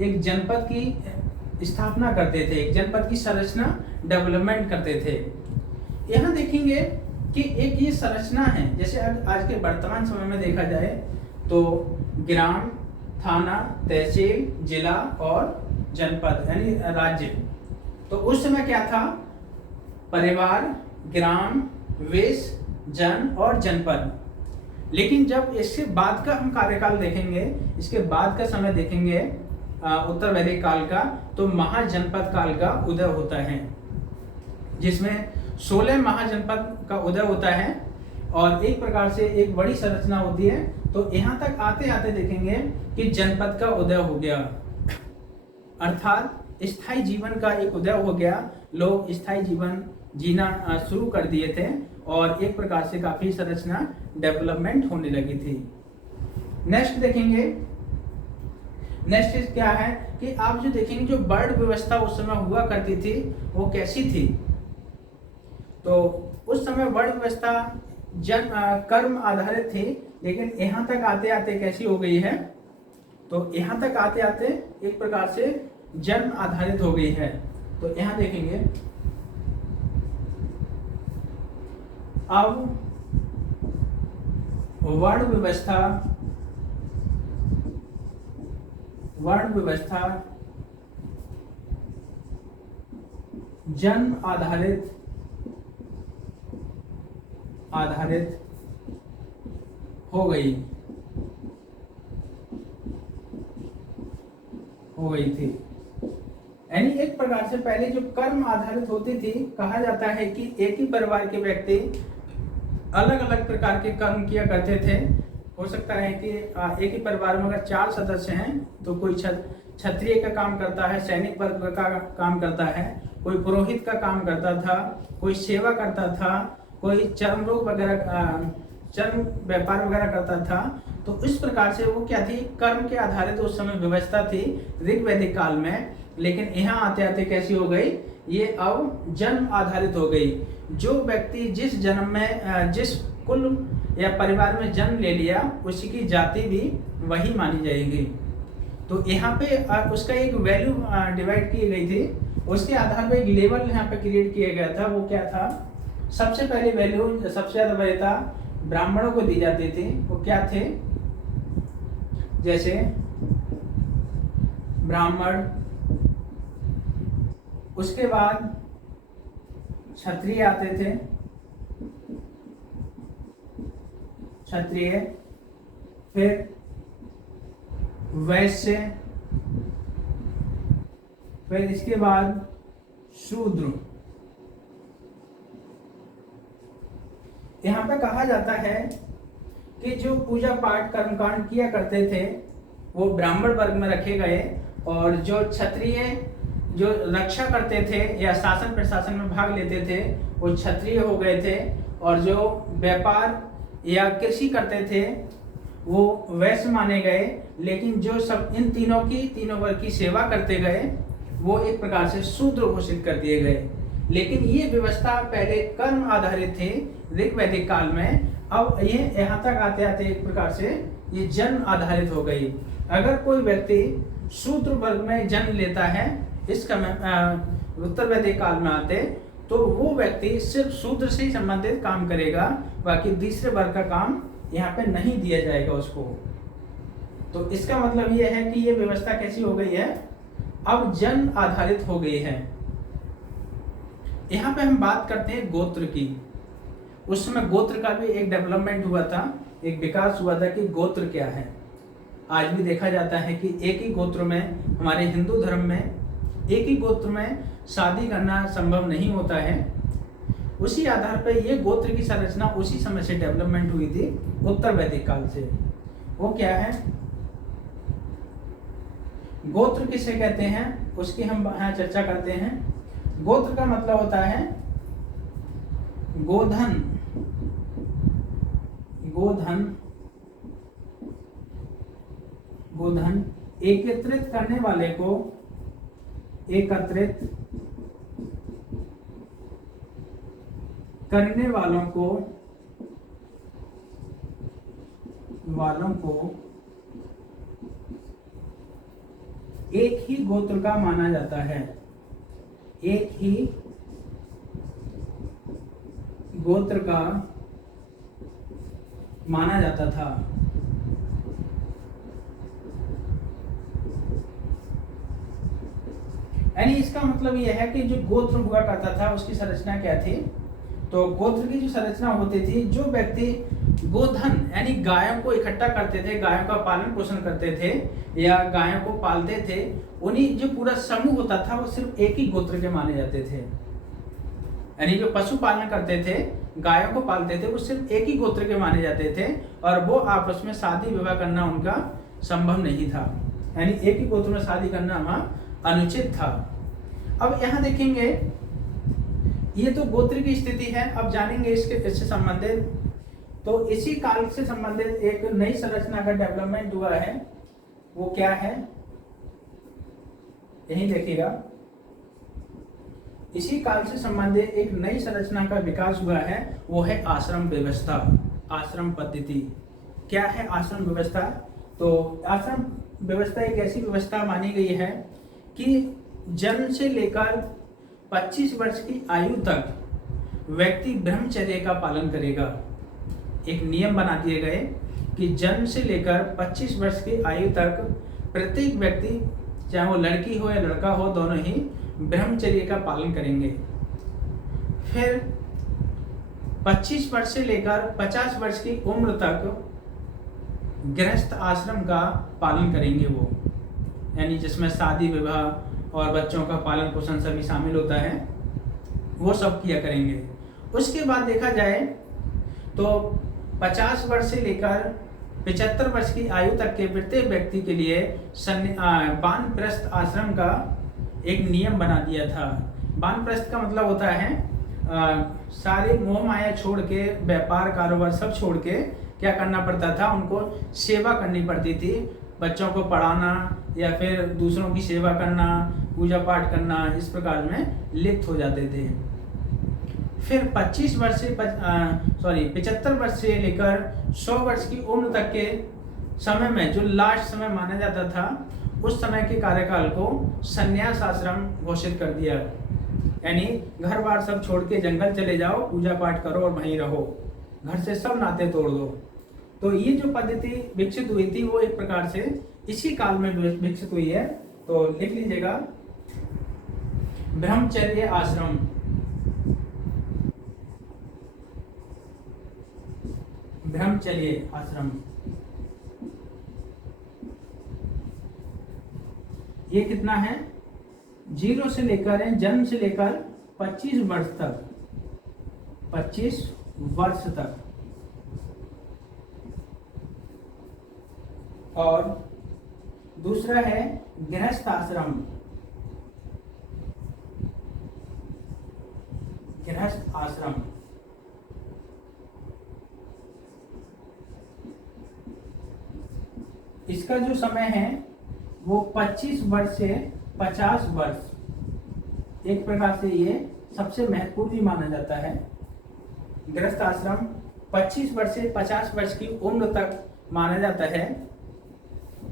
एक जनपद की स्थापना करते थे, एक जनपद की संरचना डेवलपमेंट करते थे। यहाँ देखेंगे कि एक ये संरचना है, जैसे आज के वर्तमान समय में देखा जाए तो ग्राम, थाना, तहसील, जिला और जनपद यानी राज्य। तो उस समय क्या था? परिवार, ग्राम, विश्व, जन और जनपद। लेकिन जब इसके बाद का हम कार्यकाल देखेंगे, इसके बाद का समय देखेंगे उत्तर वैदिक काल का, तो महाजनपद काल का उदय होता है, जिसमें 16 महाजनपद का उदय होता है और एक प्रकार से एक बड़ी संरचना होती है। तो यहाँ तक आते आते देखेंगे कि जनपद का उदय हो गया, अर्थात स्थायी जीवन का एक उदय हो गया। लोग स्थायी जीवन जीना शुरू कर दिए थे और एक प्रकार से काफी संरचना डेवलपमेंट होने लगी थी। नेक्स्ट देखेंगे, नेक्स्ट क्या है कि आप जो देखेंगे जो वर्ण व्यवस्था उस समय हुआ करती थी वो कैसी थी। तो उस समय वर्ण व्यवस्था कर्म आधारित थी, लेकिन यहाँ तक आते आते कैसी हो गई है? तो यहाँ तक आते आते एक प्रकार से जन्म आधारित हो गई है। तो यहाँ देखेंगे अब वर्ण व्यवस्था जन्म आधारित हो गई थी। यानी एक प्रकार से पहले जो कर्म आधारित होती थी, कहा जाता है कि एक ही परिवार के व्यक्ति अलग अलग प्रकार के कर्म किया करते थे। हो सकता है कि एक ही परिवार में अगर 4 सदस्य हैं तो कोई क्षत्रिय का काम करता है, सैनिक वर्ग का काम करता है, कोई पुरोहित का काम करता था, कोई सेवा करता था, कोई चर्म व्यापार वगैरह करता था। तो इस प्रकार से वो क्या थी? कर्म के आधारित उस समय व्यवस्था थी ऋग्वैदिक काल में। लेकिन यहाँ आते आते कैसी हो गई? ये अब जन्म आधारित हो गई। जो व्यक्ति जिस जन्म में जिस कुल या परिवार में जन्म ले लिया, उसी की जाति भी वही मानी जाएगी। तो यहाँ पे उसका एक वैल्यू डिवाइड की गई थी, उसके आधार पर एक लेवल यहाँ पे क्रिएट किया गया था। वो क्या था? सबसे पहले वैल्यू, सबसे ज्यादा वरीयता ब्राह्मणों को दी जाती थी। वो क्या थे? जैसे ब्राह्मण, उसके बाद क्षत्रिय आते थे, क्षत्रिय, फिर वैश्य, फिर इसके बाद शूद्र। यहाँ पे कहा जाता है कि जो पूजा पाठ कर्मकांड किया करते थे वो ब्राह्मण वर्ग में रखे गए, और जो क्षत्रिय जो रक्षा करते थे या शासन प्रशासन में भाग लेते थे वो क्षत्रिय हो गए थे, और जो व्यापार या कृषि करते थे वो वैश्य माने गए। लेकिन जो सब इन तीनों वर्ग की सेवा करते गए वो एक प्रकार से शूद्र घोषित कर दिए गए। लेकिन ये व्यवस्था पहले कर्म आधारित थी ऋग्वैदिक काल में, अब ये यहाँ तक आते आते एक प्रकार से ये जन्म आधारित हो गई। अगर कोई व्यक्ति शूद्र वर्ग में जन्म लेता है इस उत्तर वैदिक काल में आते, तो वो व्यक्ति सिर्फ शूद्र से ही संबंधित काम करेगा, बाकी दूसरे वर्ग का काम यहाँ पे नहीं दिया जाएगा उसको। तो इसका मतलब ये है कि ये व्यवस्था कैसी हो गई है? अब जन्म आधारित हो गई है। यहाँ पे हम बात करते हैं गोत्र की। उस समय गोत्र का भी एक डेवलपमेंट हुआ था, एक विकास हुआ था कि गोत्र क्या है। आज भी देखा जाता है कि एक ही गोत्र में, हमारे हिंदू धर्म में एक ही गोत्र में शादी करना संभव नहीं होता है। उसी आधार पर ये गोत्र की संरचना उसी समय से डेवलपमेंट हुई थी उत्तर वैदिक काल से। वो क्या है? गोत्र किसे कहते हैं उसकी हम यहाँ चर्चा करते हैं। गोत्र का मतलब होता है गोधन, गोधन, गोधन एकत्रित करने वाले को, एकत्रित करने वालों को एक ही गोत्र का माना जाता है, एक ही गोत्र का माना जाता था। यानी इसका मतलब यह है कि जो गोत्र हुआ करता था उसकी संरचना क्या थी। तो गोत्र की जो संरचना होती थी, जो व्यक्ति गोधन यानी गायों को इकट्ठा करते थे, गायों का पालन पोषण करते थे या गायों को पालते थे, उन्हीं जो पूरा समूह होता था वो सिर्फ एक ही गोत्र के माने जाते थे। यानी जो पशु पालन करते थे, गायों को पालते थे, वो सिर्फ एक ही गोत्र के माने जाते थे और वो आपस में शादी विवाह करना उनका संभव नहीं था। यानी एक ही गोत्र में शादी करना वहाँ अनुचित था। अब यहाँ देखेंगे, ये तो गोत्र की स्थिति है। अब जानेंगे इससे संबंधित, तो इसी काल से संबंधित एक नई संरचना का डेवलपमेंट हुआ है। वो क्या है, यही देखिएगा। इसी काल से संबंधित एक नई संरचना का विकास हुआ है, वो है आश्रम व्यवस्था, आश्रम पद्धति। क्या है आश्रम व्यवस्था? तो आश्रम व्यवस्था एक ऐसी व्यवस्था मानी गई है कि जन्म से लेकर 25 वर्ष की आयु तक व्यक्ति ब्रह्मचर्य का पालन करेगा। एक नियम बना दिए गए कि जन्म से लेकर 25 वर्ष की आयु तक प्रत्येक व्यक्ति, चाहे वो लड़की हो या लड़का हो, दोनों ही ब्रह्मचर्य का पालन करेंगे। फिर 25 वर्ष से लेकर 50 वर्ष की उम्र तक गृहस्थ आश्रम का पालन करेंगे वो, यानी जिसमें शादी विवाह और बच्चों का पालन पोषण सभी शामिल होता है, वो सब किया करेंगे। उसके बाद देखा जाए तो 50 वर्ष से लेकर 75 वर्ष की आयु तक के प्रत्येक व्यक्ति के लिए वानप्रस्थ आश्रम का एक नियम बना दिया था। वानप्रस्थ का मतलब होता है सारे मोह माया छोड़ के, व्यापार कारोबार सब छोड़ के क्या करना पड़ता था, उनको सेवा करनी पड़ती थी। बच्चों को पढ़ाना या फिर दूसरों की सेवा करना, पूजा पाठ करना, इस प्रकार में लिप्त हो जाते थे। फिर 75 वर्ष से लेकर 100 वर्ष की उम्र तक के समय में, जो लास्ट समय माना जाता था, उस समय के कार्यकाल को संन्यास आश्रम घोषित कर दिया। यानी घर बार सब छोड़ के जंगल चले जाओ, पूजा पाठ करो और वहीं रहो, घर से सब नाते तोड़ दो। तो ये जो पद्धति विकसित हुई थी वो एक प्रकार से इसी काल में विकसित हुई है। तो लिख लीजिएगा, ब्रह्मचर्य आश्रम, ब्रह्मचर्य आश्रम। ये कितना है? 0 से लेकर, जन्म से लेकर 25 वर्ष तक, 25 वर्ष तक। और दूसरा है गृहस्थ आश्रम, गृहस्थ आश्रम। इसका जो समय है वो 25 वर्ष से 50 वर्ष, एक प्रकार से ये सबसे महत्वपूर्ण भी माना जाता है। गृहस्थ आश्रम 25 वर्ष से 50 वर्ष की उम्र तक माना जाता है।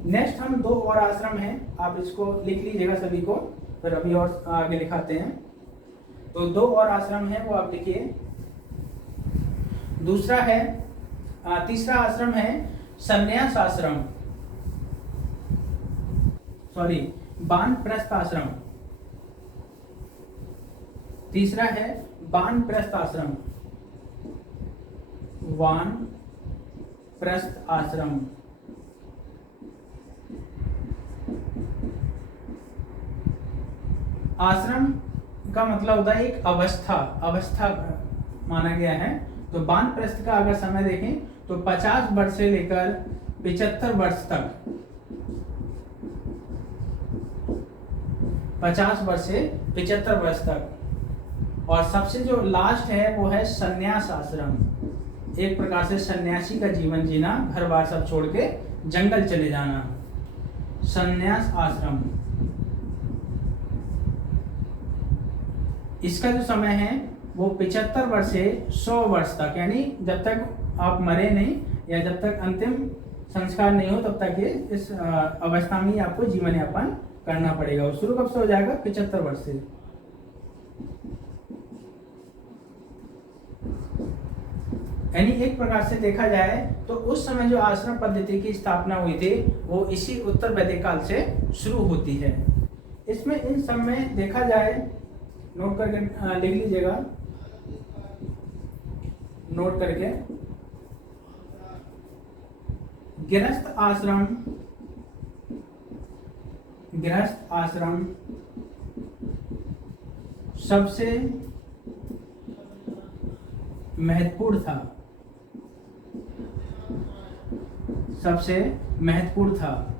नेक्स्ट हम 2 और आश्रम हैं, आप इसको लिख लीजिएगा सभी को, फिर अभी और आगे लिखाते हैं। तो 2 और आश्रम हैं, वो आप लिखिए। दूसरा है, तीसरा आश्रम है संन्यास आश्रम, सॉरी वानप्रस्थ आश्रम। तीसरा है वानप्रस्थ आश्रम, वानप्रस्थ आश्रम। आश्रम का मतलब होता है एक अवस्था, अवस्था माना गया है। तो वानप्रस्थ का अगर समय देखें तो 50 वर्ष से लेकर 75 वर्ष तक 50 वर्ष से 75 वर्ष तक। और सबसे जो लास्ट है वो है संन्यास आश्रम, एक प्रकार से सन्यासी का जीवन जीना, घर बार सब छोड़ के जंगल चले जाना, संन्यास आश्रम। इसका जो समय है वो 75 वर्ष से 100 वर्ष तक, यानी जब तक आप मरे नहीं या जब तक अंतिम संस्कार नहीं हो तब तक ये इस अवस्था में आपको जीवन यापन करना पड़ेगा। वो शुरू कब से हो जाएगा? 75 वर्ष से। यानी एक प्रकार से देखा जाए तो उस समय जो आश्रम पद्धति की स्थापना हुई थी वो इसी उत्तर वैदिक काल से शुरू होती है। इसमें इन सब में देखा जाए, नोट करके लिख लीजिएगा, नोट करके, गृहस्थ आश्रम सबसे महत्वपूर्ण था, सबसे महत्वपूर्ण था।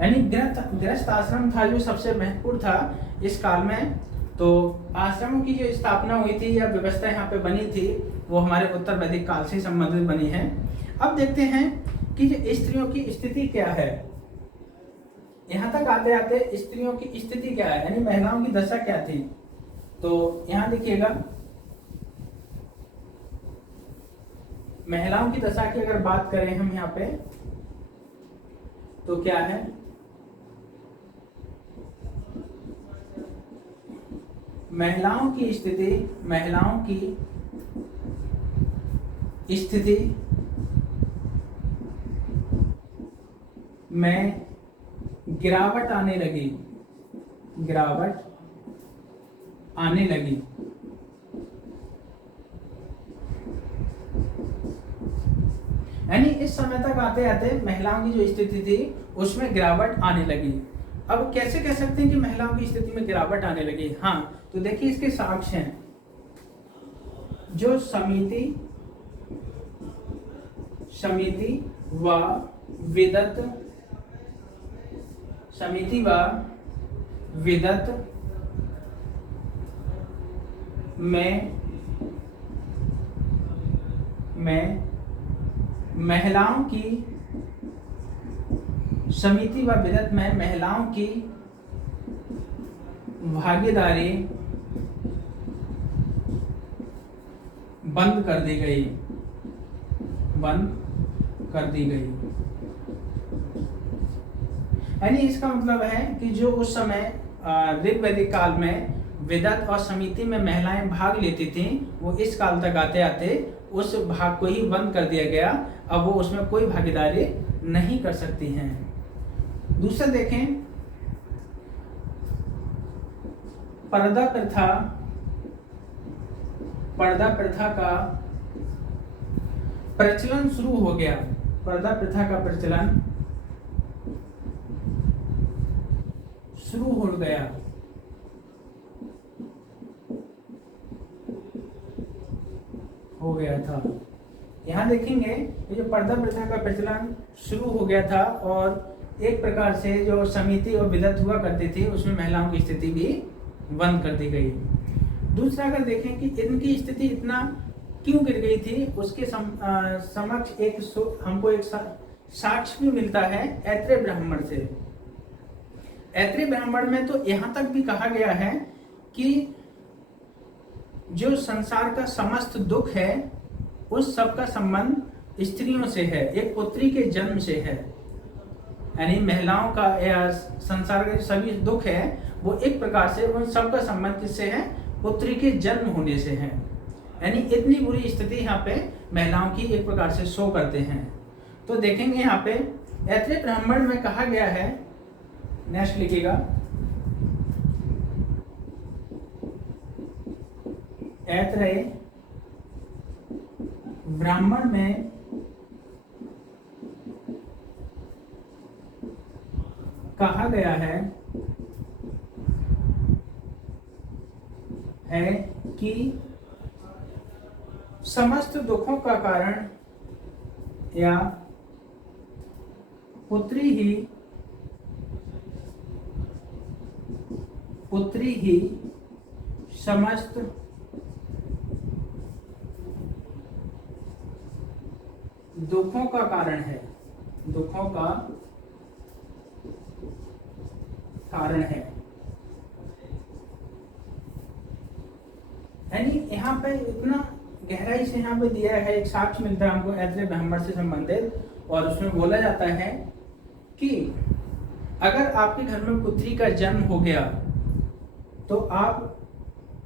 यानी गृहस्थ आश्रम था जो सबसे महत्वपूर्ण था इस काल में। तो आश्रमों की जो स्थापना हुई थी या व्यवस्था यहाँ पे बनी थी वो हमारे उत्तर वैदिक काल से संबंधित बनी है। अब देखते हैं कि जो स्त्रियों की स्थिति क्या है। यहाँ तक आते आते स्त्रियों की स्थिति क्या है, यानी महिलाओं की दशा क्या थी। तो यहाँ देखिएगा, महिलाओं की दशा की अगर बात करें हम यहाँ पे तो क्या है, महिलाओं की स्थिति में गिरावट आने लगी, यानी इस समय तक आते आते महिलाओं की जो स्थिति थी उसमें गिरावट आने लगी। अब कैसे कह सकते हैं कि महिलाओं की स्थिति में गिरावट आने लगी? हाँ, तो देखिए इसके साक्ष्य हैं। जो समिति व विदत में महिलाओं की, समिति व विदत में महिलाओं की भागीदारी बंद कर दी गई। यानी इसका मतलब है कि जो उस समय ऋग्वैदिक काल में विदत और समिति में महिलाएं भाग लेती थीं, वो इस काल तक आते आते उस भाग को ही बंद कर दिया गया। अब वो उसमें कोई भागीदारी नहीं कर सकती हैं। दूसरा देखें, पर्दा प्रथा का प्रचलन शुरू हो गया। पर्दा प्रथा का प्रचलन शुरू हो गया था। यहाँ देखेंगे ये जो पर्दा प्रथा का प्रचलन शुरू हो गया था और एक प्रकार से जो समिति और विदत हुआ करती थी उसमें महिलाओं की स्थिति भी बंद कर दी गई। दूसरा अगर देखें कि इनकी स्थिति इतना क्यों गिर गई थी, उसके समक्ष हमको एक साक्ष्य भी मिलता है ऐत्रेय ब्राह्मण से। ऐत्रेय ब्राह्मण में तो यहाँ तक भी कहा गया है कि जो संसार का समस्त दुख है उस सब का संबंध स्त्रियों से है, एक पुत्री के जन्म से है। यानी महिलाओं का या संसार के सभी दुख है वो एक प्रकार से उन सब का संबंध किससे है? पुत्री के जन्म होने से है। यानी इतनी बुरी स्थिति यहाँ पे महिलाओं की एक प्रकार से शो करते हैं। तो देखेंगे यहाँ पे ऐत्रेय ब्राह्मण में कहा गया है, नेक्स्ट लिखिएगा, ऐत्रेय ब्राह्मण में कहा गया है कि समस्त दुखों का कारण या पुत्री ही समस्त दुखों का कारण है, दुखों का कारण है। यानी यहाँ पे इतना गहराई से यहाँ पे दिया है, एक साक्ष्य मिलता है हमको ऐत्रेय ब्राह्मण से संबंधित, और उसमें बोला जाता है कि अगर आपके घर में पुत्री का जन्म हो गया तो आप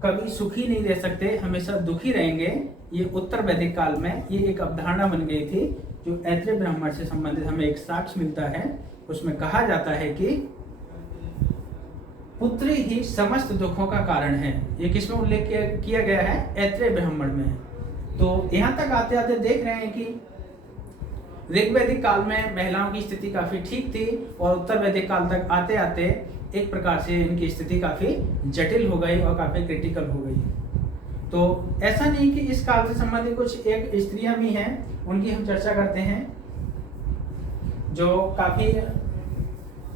कभी सुखी नहीं रह सकते, हमेशा दुखी रहेंगे। ये उत्तर वैदिक काल में ये एक अवधारणा बन गई थी, जो ऐत्रेय ब्राह्मण से संबंधित हमें एक साक्ष्य मिलता है। उसमें कहा जाता है कि पुत्री ही समस्त दुखों का कारण है। ये किसमें उल्लेख किया गया है? ऐत्रेय ब्राह्मण में। तो यहाँ तक आते आते देख रहे हैं कि ऋग्वैदिक काल में महिलाओं की स्थिति काफी ठीक थी, और उत्तर वैदिक काल तक आते आते एक प्रकार से इनकी स्थिति काफी जटिल हो गई और काफी क्रिटिकल हो गई। तो ऐसा नहीं कि इस काल से संबंधित कुछ एक स्त्रियां भी हैं, उनकी हम चर्चा करते हैं जो काफी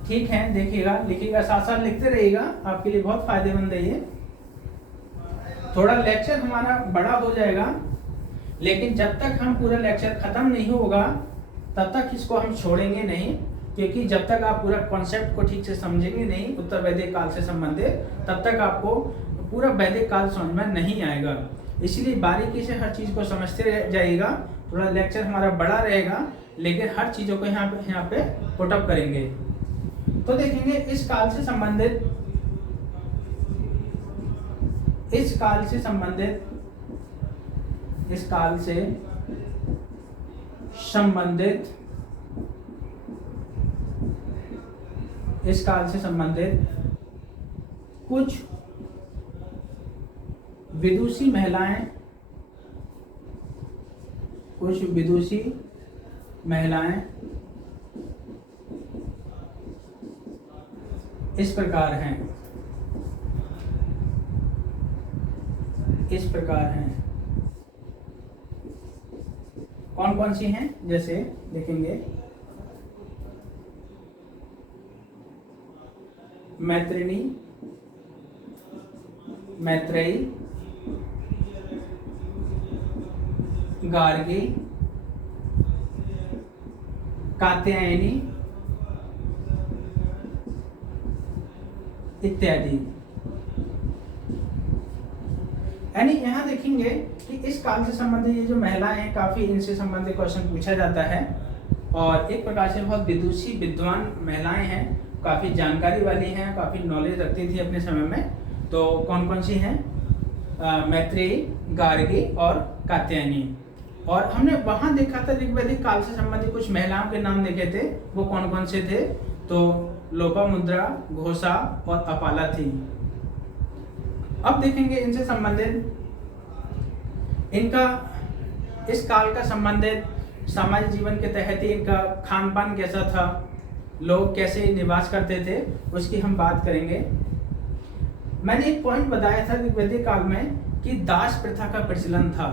ठीक है। देखिएगा, लिखिएगा, साथ साथ लिखते रहिएगा, आपके लिए बहुत फायदेमंद है ये। थोड़ा लेक्चर हमारा बड़ा हो जाएगा, लेकिन जब तक हम पूरा लेक्चर खत्म नहीं होगा तब तक इसको हम छोड़ेंगे नहीं, क्योंकि जब तक आप पूरा कॉन्सेप्ट को ठीक से समझेंगे नहीं उत्तर वैदिक काल से संबंधित, तब तक आपको पूरा वैदिक काल समझ में नहीं आएगा। इसलिए बारीकी से हर चीज को समझते जाइएगा। थोड़ा लेक्चर हमारा बड़ा रहेगा, लेकिन हर चीजों को यहाँ पे पुट अप करेंगे। तो देखेंगे इस काल से संबंधित इस काल से संबंधित कुछ विदुषी महिलाएं इस प्रकार हैं। कौन कौन सी हैं? जैसे देखेंगे, मैत्रिणी, मैत्रेयी, गार्गी, कात्यायनी इत्यादि। यानी यहाँ देखेंगे कि इस काल से संबंधित ये जो महिलाएं हैं, काफी इनसे संबंधित क्वेश्चन पूछा जाता है, और एक प्रकार से बहुत विदुषी विद्वान महिलाएं हैं, काफी जानकारी वाली हैं, काफी नॉलेज रखती थी अपने समय में। तो कौन कौन सी हैं? मैत्रेयी, गार्गी और कात्यायनी। और हमने वहां देखा था ऋग्वैदिक काल से संबंधित कुछ महिलाओं के नाम देखे थे, वो कौन कौन से थे? तो लोपामुद्रा, घोषा और अपाला थी। अब देखेंगे इनसे संबंधित इनका इस काल का संबंधित सामाजिक जीवन के तहत ही इनका खान पान कैसा था, लोग कैसे निवास करते थे, उसकी हम बात करेंगे। मैंने एक पॉइंट बताया था ऋग्वैदिक काल में कि दास प्रथा का प्रचलन था।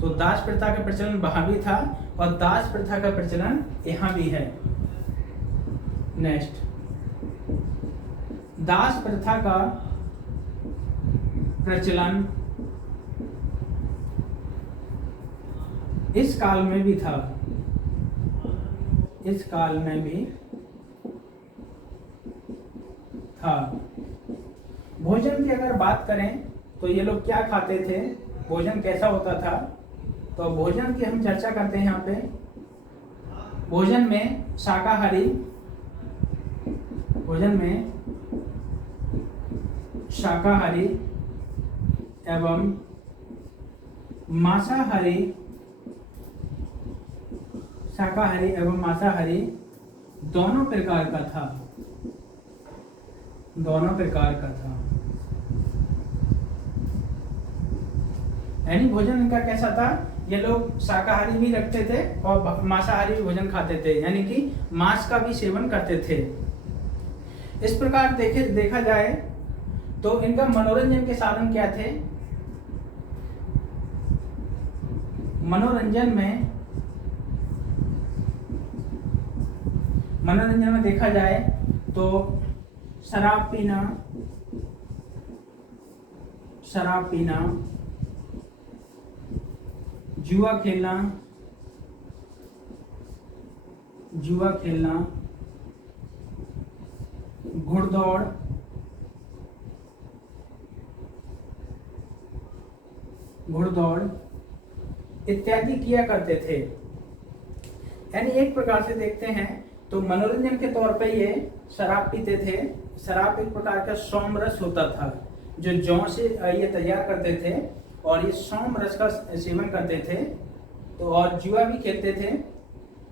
तो दास प्रथा का प्रचलन वहां भी था, और दास प्रथा का प्रचलन यहाँ भी है। नेक्स्ट, दास प्रथा का प्रचलन इस काल में भी था, इस काल में भी था। भोजन की अगर बात करें तो ये लोग क्या खाते थे, भोजन कैसा होता था, तो भोजन की हम चर्चा करते हैं यहाँ पे। भोजन में शाकाहारी एवं मांसाहारी दोनों प्रकार का था। यानी भोजन इनका कैसा था? ये लोग शाकाहारी भी रखते थे और मांसाहारी भी भोजन खाते थे, यानी कि मांस का भी सेवन करते थे। इस प्रकार देखा जाए तो इनका मनोरंजन के साधन क्या थे? मनोरंजन में देखा जाए तो शराब पीना, शराब पीना, जुआ खेलना, घुड़दौड़, इत्यादि किया करते थे। यानी एक प्रकार से देखते हैं तो मनोरंजन के तौर पे ये शराब पीते थे। शराब एक प्रकार का सौम रस होता था जो जौ से ये तैयार करते थे और ये सौम रस का सेवन करते थे। तो और जुआ भी खेलते थे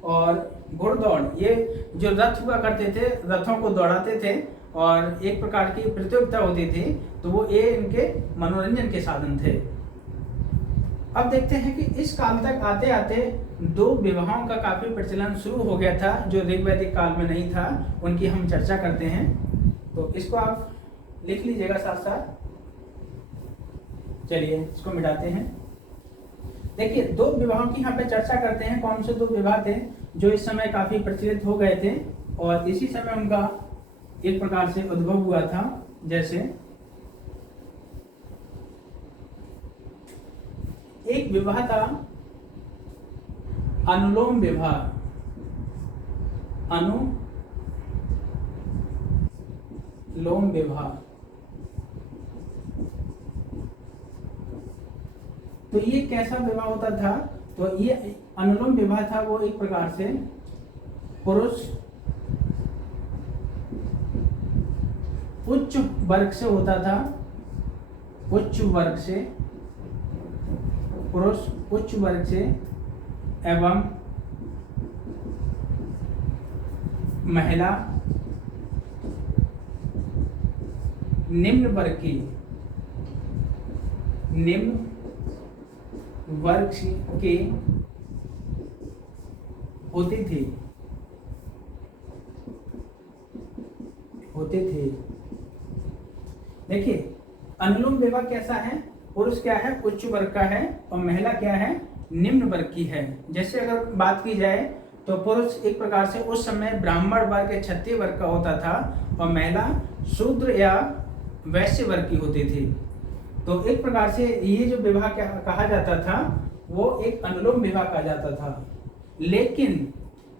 और घुड़दौड़, ये जो रथ हुआ करते थे, रथों को दौड़ाते थे और एक प्रकार की प्रतियोगिता होती थी। तो वो ये इनके मनोरंजन के साधन थे। अब देखते हैं कि इस काल तक आते आते दो विवाहों का काफी प्रचलन शुरू हो गया था जो ऋग्वैदिक काल में नहीं था, उनकी हम चर्चा करते हैं। तो इसको आप लिख लीजिएगा साथ साथ। चलिए इसको मिटाते हैं। देखिए दो विवाहों की यहाँ पे चर्चा करते हैं। कौन से दो विवाह थे जो इस समय काफी प्रचलित हो गए थे और इसी समय उनका एक प्रकार से उद्भव हुआ था। जैसे एक विवाह था अनुलोम विवाह। अनुलोम विवाह, तो ये कैसा विवाह होता था? तो ये अनुलोम विवाह था वो एक प्रकार से पुरुष उच्च वर्ग से होता था, उच्च वर्ग से, पुरुष उच्च वर्ग से एवं महिला निम्न वर्ग की, निम्न वर्ग के होते थे। देखिए अनुलोम विवाह कैसा है? पुरुष क्या है? उच्च वर्ग का है और महिला क्या है? निम्न वर्ग की है। जैसे अगर बात की जाए तो पुरुष एक प्रकार से उस समय ब्राह्मण वर्ग या क्षत्रिय वर्ग का होता था और महिला शूद्र या वैश्य वर्ग की होती थी। तो एक प्रकार से ये जो विवाह कहा जाता था वो एक अनुलोम विवाह कहा जाता था। लेकिन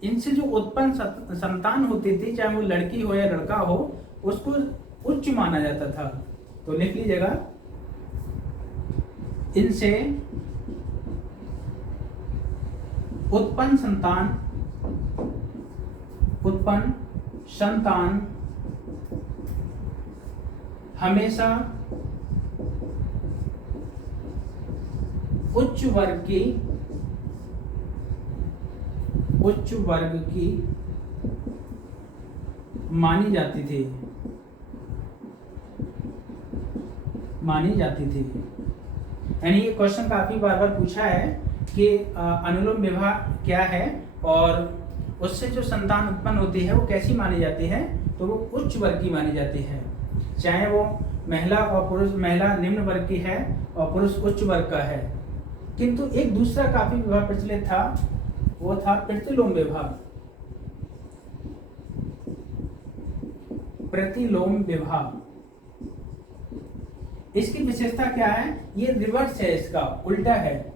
इनसे जो उत्पन्न संतान होती थी, चाहे वो लड़की हो या लड़का हो, उसको उच्च माना जाता था। तो लिख लीजिएगा, इनसे उत्पन्न संतान हमेशा उच्च वर्ग की मानी जाती थी। यानी ये क्वेश्चन काफी बार पूछा है कि अनुलोम विवाह क्या है और उससे जो संतान उत्पन्न होती है वो कैसी मानी जाती है? तो वो उच्च वर्ग की मानी जाती है, चाहे वो महिला और पुरुष, महिला निम्न वर्ग की है और पुरुष उच्च वर्ग का है। किंतु एक दूसरा काफी विवाह प्रचलित था, वो था प्रतिलोम विवाह। प्रतिलोम विवाह, इसकी विशेषता क्या है? ये रिवर्स है, इसका उल्टा है।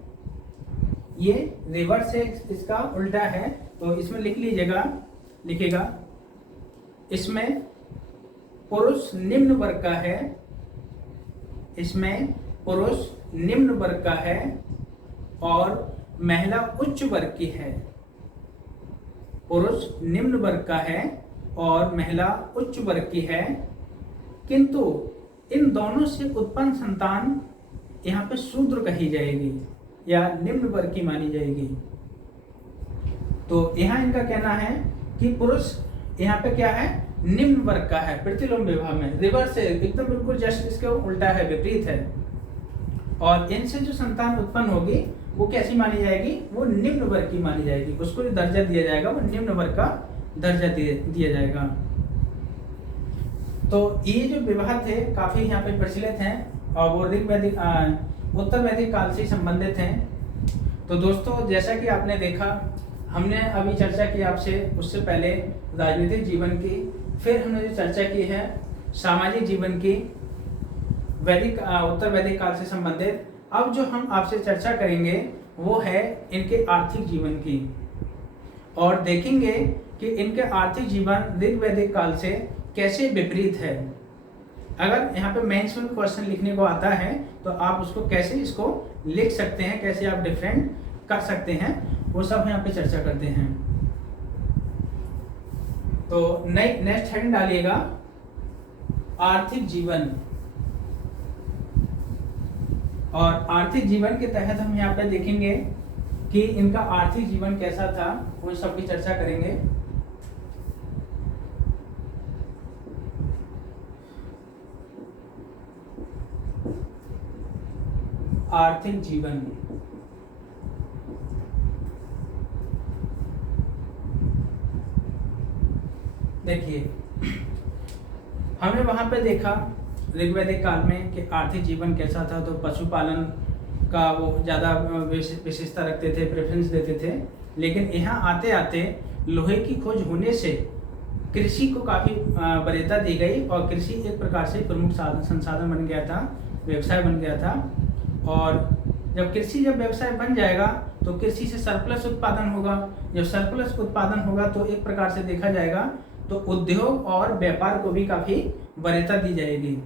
ये रिवर्स है, इसका उल्टा है। तो इसमें लिख लीजिएगा, लिखेगा, इसमें पुरुष निम्न वर्ग का है, इसमें पुरुष निम्न वर्ग का है और महिला उच्च वर्ग की है। पुरुष निम्न वर्ग का है और महिला उच्च वर्ग की है। किंतु इन दोनों से उत्पन्न संतान यहाँ पे शूद्र कही जाएगी या निम्न वर्ग की मानी जाएगी। तो यहाँ इनका कहना है कि पुरुष यहाँ पे क्या है? निम्न वर्ग का है। प्रतिलोम विवाह में रिवर्स है, एकदम बिल्कुल जस्ट इसके उल्टा है, विपरीत है। और इनसे जो संतान उत्पन्न होगी वो कैसी मानी जाएगी? वो निम्न वर्ग की मानी जाएगी। उसको जो दर्जा दिया जाएगा वो निम्न वर्ग का दर्जा दिया जाएगा। तो ये जो विवाह थे काफी यहाँ पे प्रचलित हैं और वो ऋग्वैदिक उत्तर वैदिक काल से संबंधित हैं। तो दोस्तों जैसा कि आपने देखा, हमने अभी चर्चा की आपसे उससे पहले राजनीतिक जीवन की, फिर हमने जो चर्चा की है सामाजिक जीवन की, वैदिक उत्तर वैदिक काल से संबंधित। अब जो हम आपसे चर्चा करेंगे वो है इनके आर्थिक जीवन की, और देखेंगे कि इनके आर्थिक जीवन ऋग्वैदिक काल से कैसे विपरीत है। अगर यहाँ पे मेंस में क्वेश्चन लिखने को आता है तो आप उसको कैसे इसको लिख सकते हैं, कैसे आप डिफरेंट कर सकते हैं, वो सब यहाँ पे चर्चा करते हैं। तो नेक्स्ट हेडिंग डालिएगा आर्थिक जीवन, और आर्थिक जीवन के तहत हम यहाँ पे देखेंगे कि इनका आर्थिक जीवन कैसा था, उन सब की चर्चा करेंगे। आर्थिक जीवन, देखिए हमने वहां पे देखा ऋग्वैदिक काल में कि आर्थिक जीवन कैसा था। तो पशुपालन का वो ज़्यादा विशेषता रखते थे, प्रेफरेंस देते थे। लेकिन यहाँ आते आते लोहे की खोज होने से कृषि को काफ़ी वरीयता दी गई, और कृषि एक प्रकार से प्रमुख संसाधन बन गया था, व्यवसाय बन गया था। और जब व्यवसाय बन जाएगा तो कृषि से सरप्लस उत्पादन होगा। जब सरप्लस उत्पादन होगा तो एक प्रकार से देखा जाएगा तो उद्योग और व्यापार को भी काफ़ी वरीयता दी जाएगी।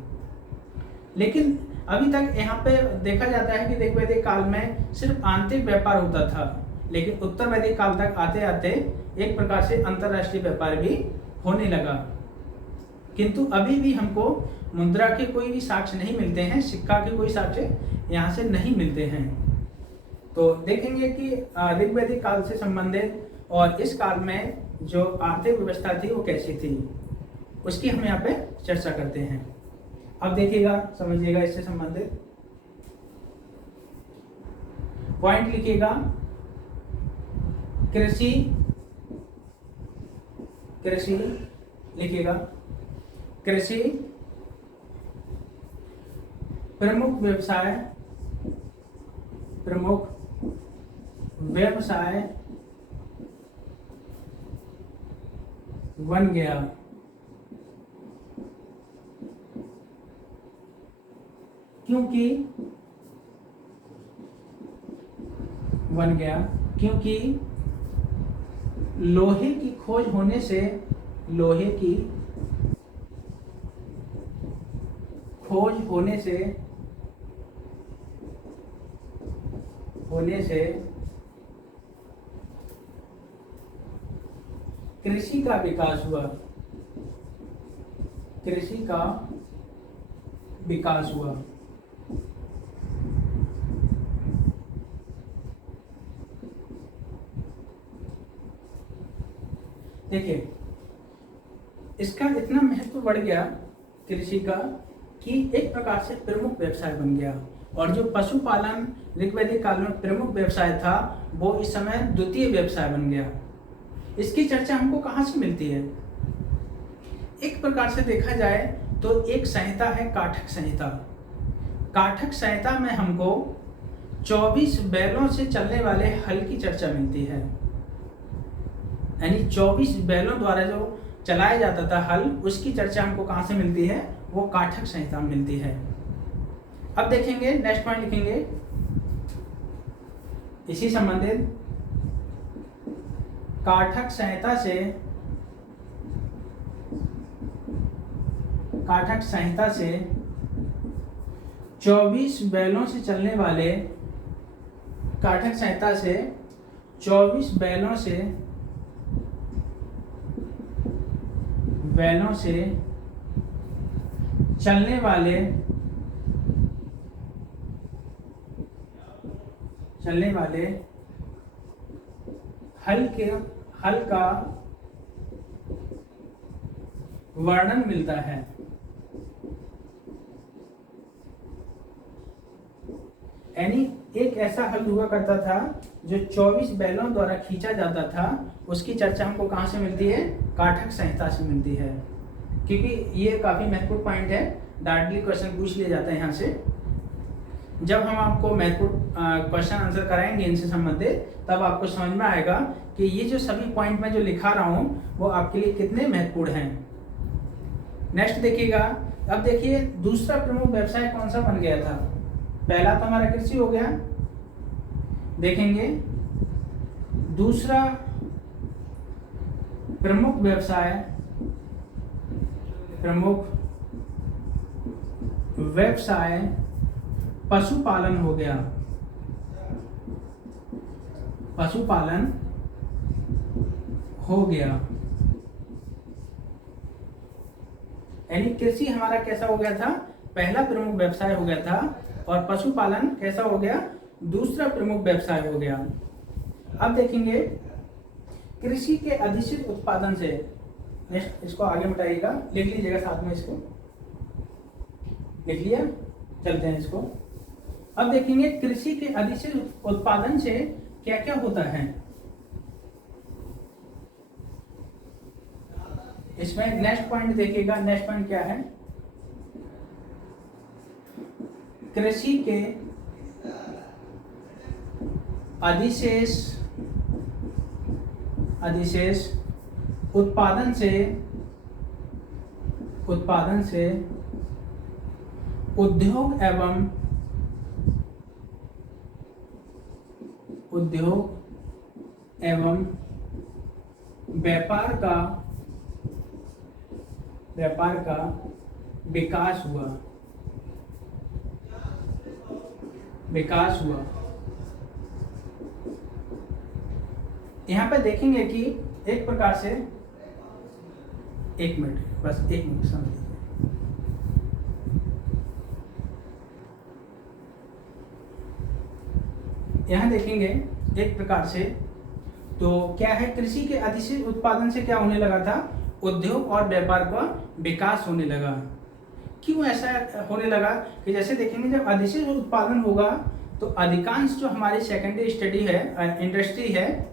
लेकिन अभी तक यहाँ पे देखा जाता है कि ऋग्वैदिक काल में सिर्फ आंतरिक व्यापार होता था, लेकिन उत्तर वैदिक काल तक आते आते एक प्रकार से अंतर्राष्ट्रीय व्यापार भी होने लगा। किंतु अभी भी हमको मुद्रा के कोई भी साक्ष्य नहीं मिलते हैं, सिक्का के कोई साक्ष्य यहाँ से नहीं मिलते हैं। तो देखेंगे कि ऋग्वैदिक काल से संबंधित और इस काल में जो आर्थिक व्यवस्था थी वो कैसी थी, उसकी हम यहाँ पे चर्चा करते हैं। अब देखिएगा, समझिएगा, इससे संबंधित पॉइंट लिखिएगा। कृषि लिखिएगा। कृषि प्रमुख व्यवसाय बन गया। क्योंकि लोहे की खोज होने से कृषि का विकास हुआ। देखिए, इसका इतना महत्व बढ़ गया कृषि का कि एक प्रकार से प्रमुख व्यवसाय बन गया। और जो पशुपालन ऋग्वैदिक काल में प्रमुख व्यवसाय था वो इस समय द्वितीय व्यवसाय बन गया। इसकी चर्चा हमको कहाँ से मिलती है? एक प्रकार से देखा जाए तो एक संहिता है काठक संहिता। काठक संहिता में हमको 24 बैलों से चलने वाले हल की चर्चा मिलती है। यानी 24 बैलों द्वारा जो चलाया जाता था हल, उसकी चर्चा हमको कहाँ से मिलती है? वो काठक संहिता में मिलती है। अब देखेंगे, नेक्स्ट पॉइंट लिखेंगे इसी संबंधित। काठक संहिता से 24 बैलों से चलने वाले, काठक संहिता से 24 बैलों से चलने वाले हल का वर्णन मिलता है। यानी एक ऐसा हल हुआ करता था जो 24 बैलों द्वारा खींचा जाता था, उसकी चर्चा हमको कहाँ से मिलती है? काठक संहिता से मिलती है। क्योंकि ये काफी महत्वपूर्ण पॉइंट है, डायरेक्टली क्वेश्चन पूछ लिया जाता है यहाँ से। जब हम आपको महत्वपूर्ण क्वेश्चन आंसर कराएंगे इनसे संबंधित, तब आपको समझ में आएगा कि ये जो सभी पॉइंट में जो लिखा रहा हूँ वो आपके लिए कितने महत्वपूर्ण हैं। नेक्स्ट देखिएगा, अब देखिए दूसरा प्रमुख व्यवसाय कौन सा बन गया था। पहला तो हमारा कृषि हो गया, देखेंगे दूसरा प्रमुख व्यवसाय पशुपालन हो गया। पशुपालन हो गया, यानी कृषि हमारा कैसा हो गया था, पहला प्रमुख व्यवसाय हो गया था, और पशुपालन कैसा हो गया, दूसरा प्रमुख व्यवसाय हो गया। अब देखेंगे कृषि के अधिशेष उत्पादन से, नेक्स्ट इसको आगे मिटाइएगा, लिख लीजिएगा साथ में, इसको लिख लिया, चलते हैं इसको। अब देखेंगे कृषि के अधिशेष उत्पादन से क्या क्या होता है। इसमें नेक्स्ट पॉइंट देखिएगा, नेक्स्ट पॉइंट क्या है, कृषि के अधिशेष उत्पादन से उद्योग एवं व्यापार का विकास हुआ। यहाँ पे देखेंगे कि एक प्रकार से, एक मिनट समझ लीजिए, यहाँ देखेंगे एक प्रकार से, तो क्या है, कृषि के अधिशेष उत्पादन से क्या होने लगा था, उद्योग और व्यापार का विकास होने लगा। क्यों ऐसा होने लगा कि जैसे देखेंगे जब अधिशेष उत्पादन होगा तो अधिकांश जो हमारी सेकेंडरी स्टडी है, इंडस्ट्री है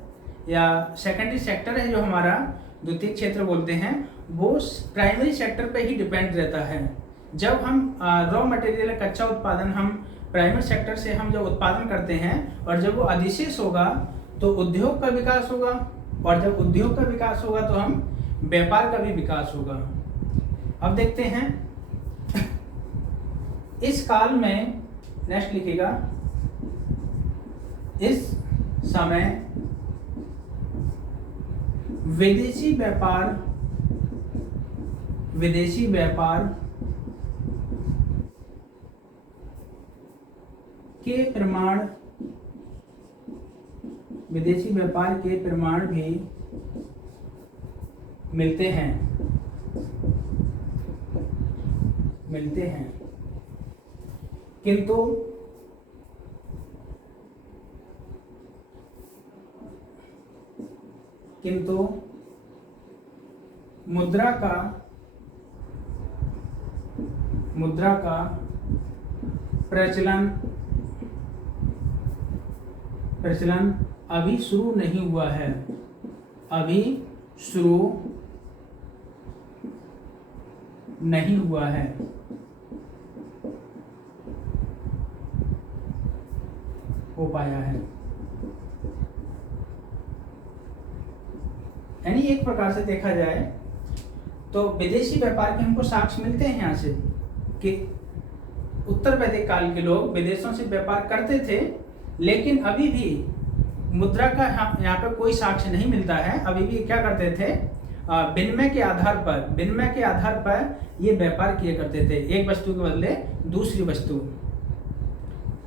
या सेकेंडरी सेक्टर है, जो हमारा द्वितीय क्षेत्र बोलते हैं, वो प्राइमरी सेक्टर पे ही डिपेंड रहता है। जब हम रॉ मटेरियल कच्चा उत्पादन हम प्राइमरी सेक्टर से हम जब उत्पादन करते हैं, और जब वो अधिशेष होगा तो उद्योग का विकास होगा, और जब उद्योग का विकास होगा तो हम व्यापार का भी विकास होगा। अब देखते हैं इस काल में, नेक्स्ट लिखिएगा, इस समय विदेशी व्यापार के प्रमाण भी मिलते हैं। किंतु मुद्रा का प्रचलन अभी शुरू नहीं हुआ है। हो पाया है। यानी एक प्रकार से देखा जाए तो विदेशी व्यापार के हमको साक्ष्य मिलते हैं यहाँ से कि उत्तर वैदिक काल के लोग विदेशों से व्यापार करते थे, लेकिन अभी भी मुद्रा का यहाँ पे कोई साक्ष्य नहीं मिलता है। अभी भी क्या करते थे, विनिमय के आधार पर ये व्यापार किया करते थे, एक वस्तु के बदले दूसरी वस्तु।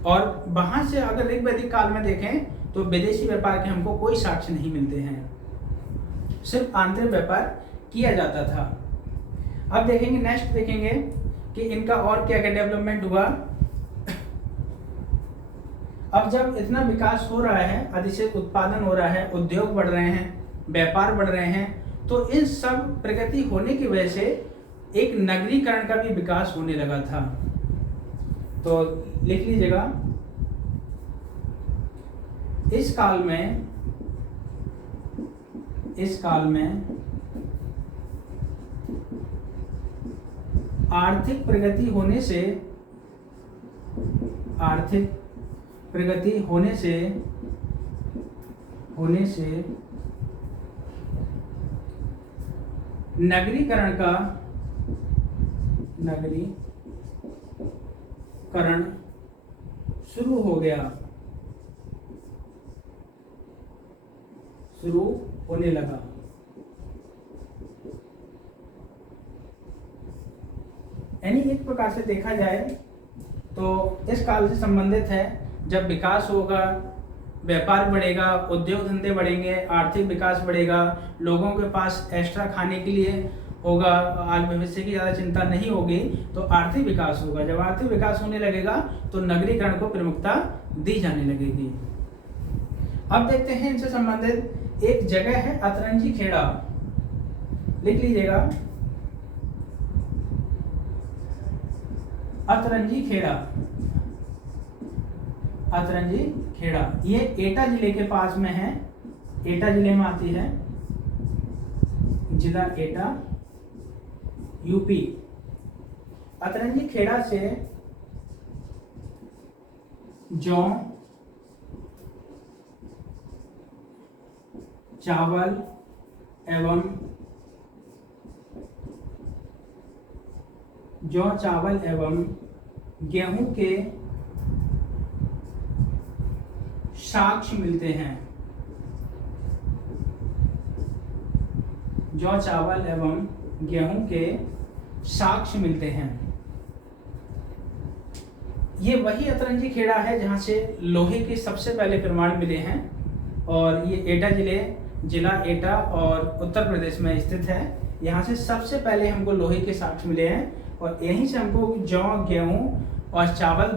और वहां से अगर ऋग वैदिक काल में देखें तो विदेशी व्यापार के हमको कोई साक्ष्य नहीं मिलते हैं, सिर्फ आंतरिक व्यापार किया जाता था। अब देखेंगे, नेक्स्ट देखेंगे कि इनका और क्या क्या डेवलपमेंट हुआ। अब जब इतना विकास हो रहा है, अधिशेष उत्पादन हो रहा है, उद्योग बढ़ रहे हैं, व्यापार बढ़ रहे हैं, तो इन सब प्रगति होने की वजह से एक नगरीकरण का भी विकास होने लगा था। तो लिख लीजिएगा, इस काल में आर्थिक प्रगति होने से नगरीकरण नगरीकरण शुरू हो गया, शुरू होने लगा। यानी एक प्रकार से देखा जाए तो इस काल से संबंधित है जब विकास होगा, व्यापार बढ़ेगा, उद्योग धंधे बढ़ेंगे, आर्थिक विकास बढ़ेगा, लोगों के पास एक्स्ट्रा खाने के लिए होगा, आज भविष्य की ज़्यादा चिंता नहीं होगी, तो आर्थिक विकास होगा। जब आर्थिक विकास होने लगेगा तो नगरीकरण को प्रमुखता दी जाने लगेगी। अब देखते हैं इनसे संबंधित एक जगह है अतरंजी खेड़ा, लिख लीजिएगा, अतरंजी खेड़ा। अतरंजी खेड़ा ये एटा जिले के पास में है, एटा जिले में आती है, जिला एटा, यूपी। अतरंजी खेड़ा से जौ, चावल एवं गेहूं के साक्ष्य मिलते हैं। जौ, चावल एवं गेहूं के साक्ष्य मिलते हैं। ये वही अतरंजी खेड़ा है जहां से लोहे के सबसे पहले प्रमाण मिले हैं, और ये एटा जिला एटा और उत्तर प्रदेश में स्थित है। यहाँ से सबसे पहले हमको लोहे के साक्ष्य मिले हैं, और यहीं से हमको जौ, गेहूं और चावल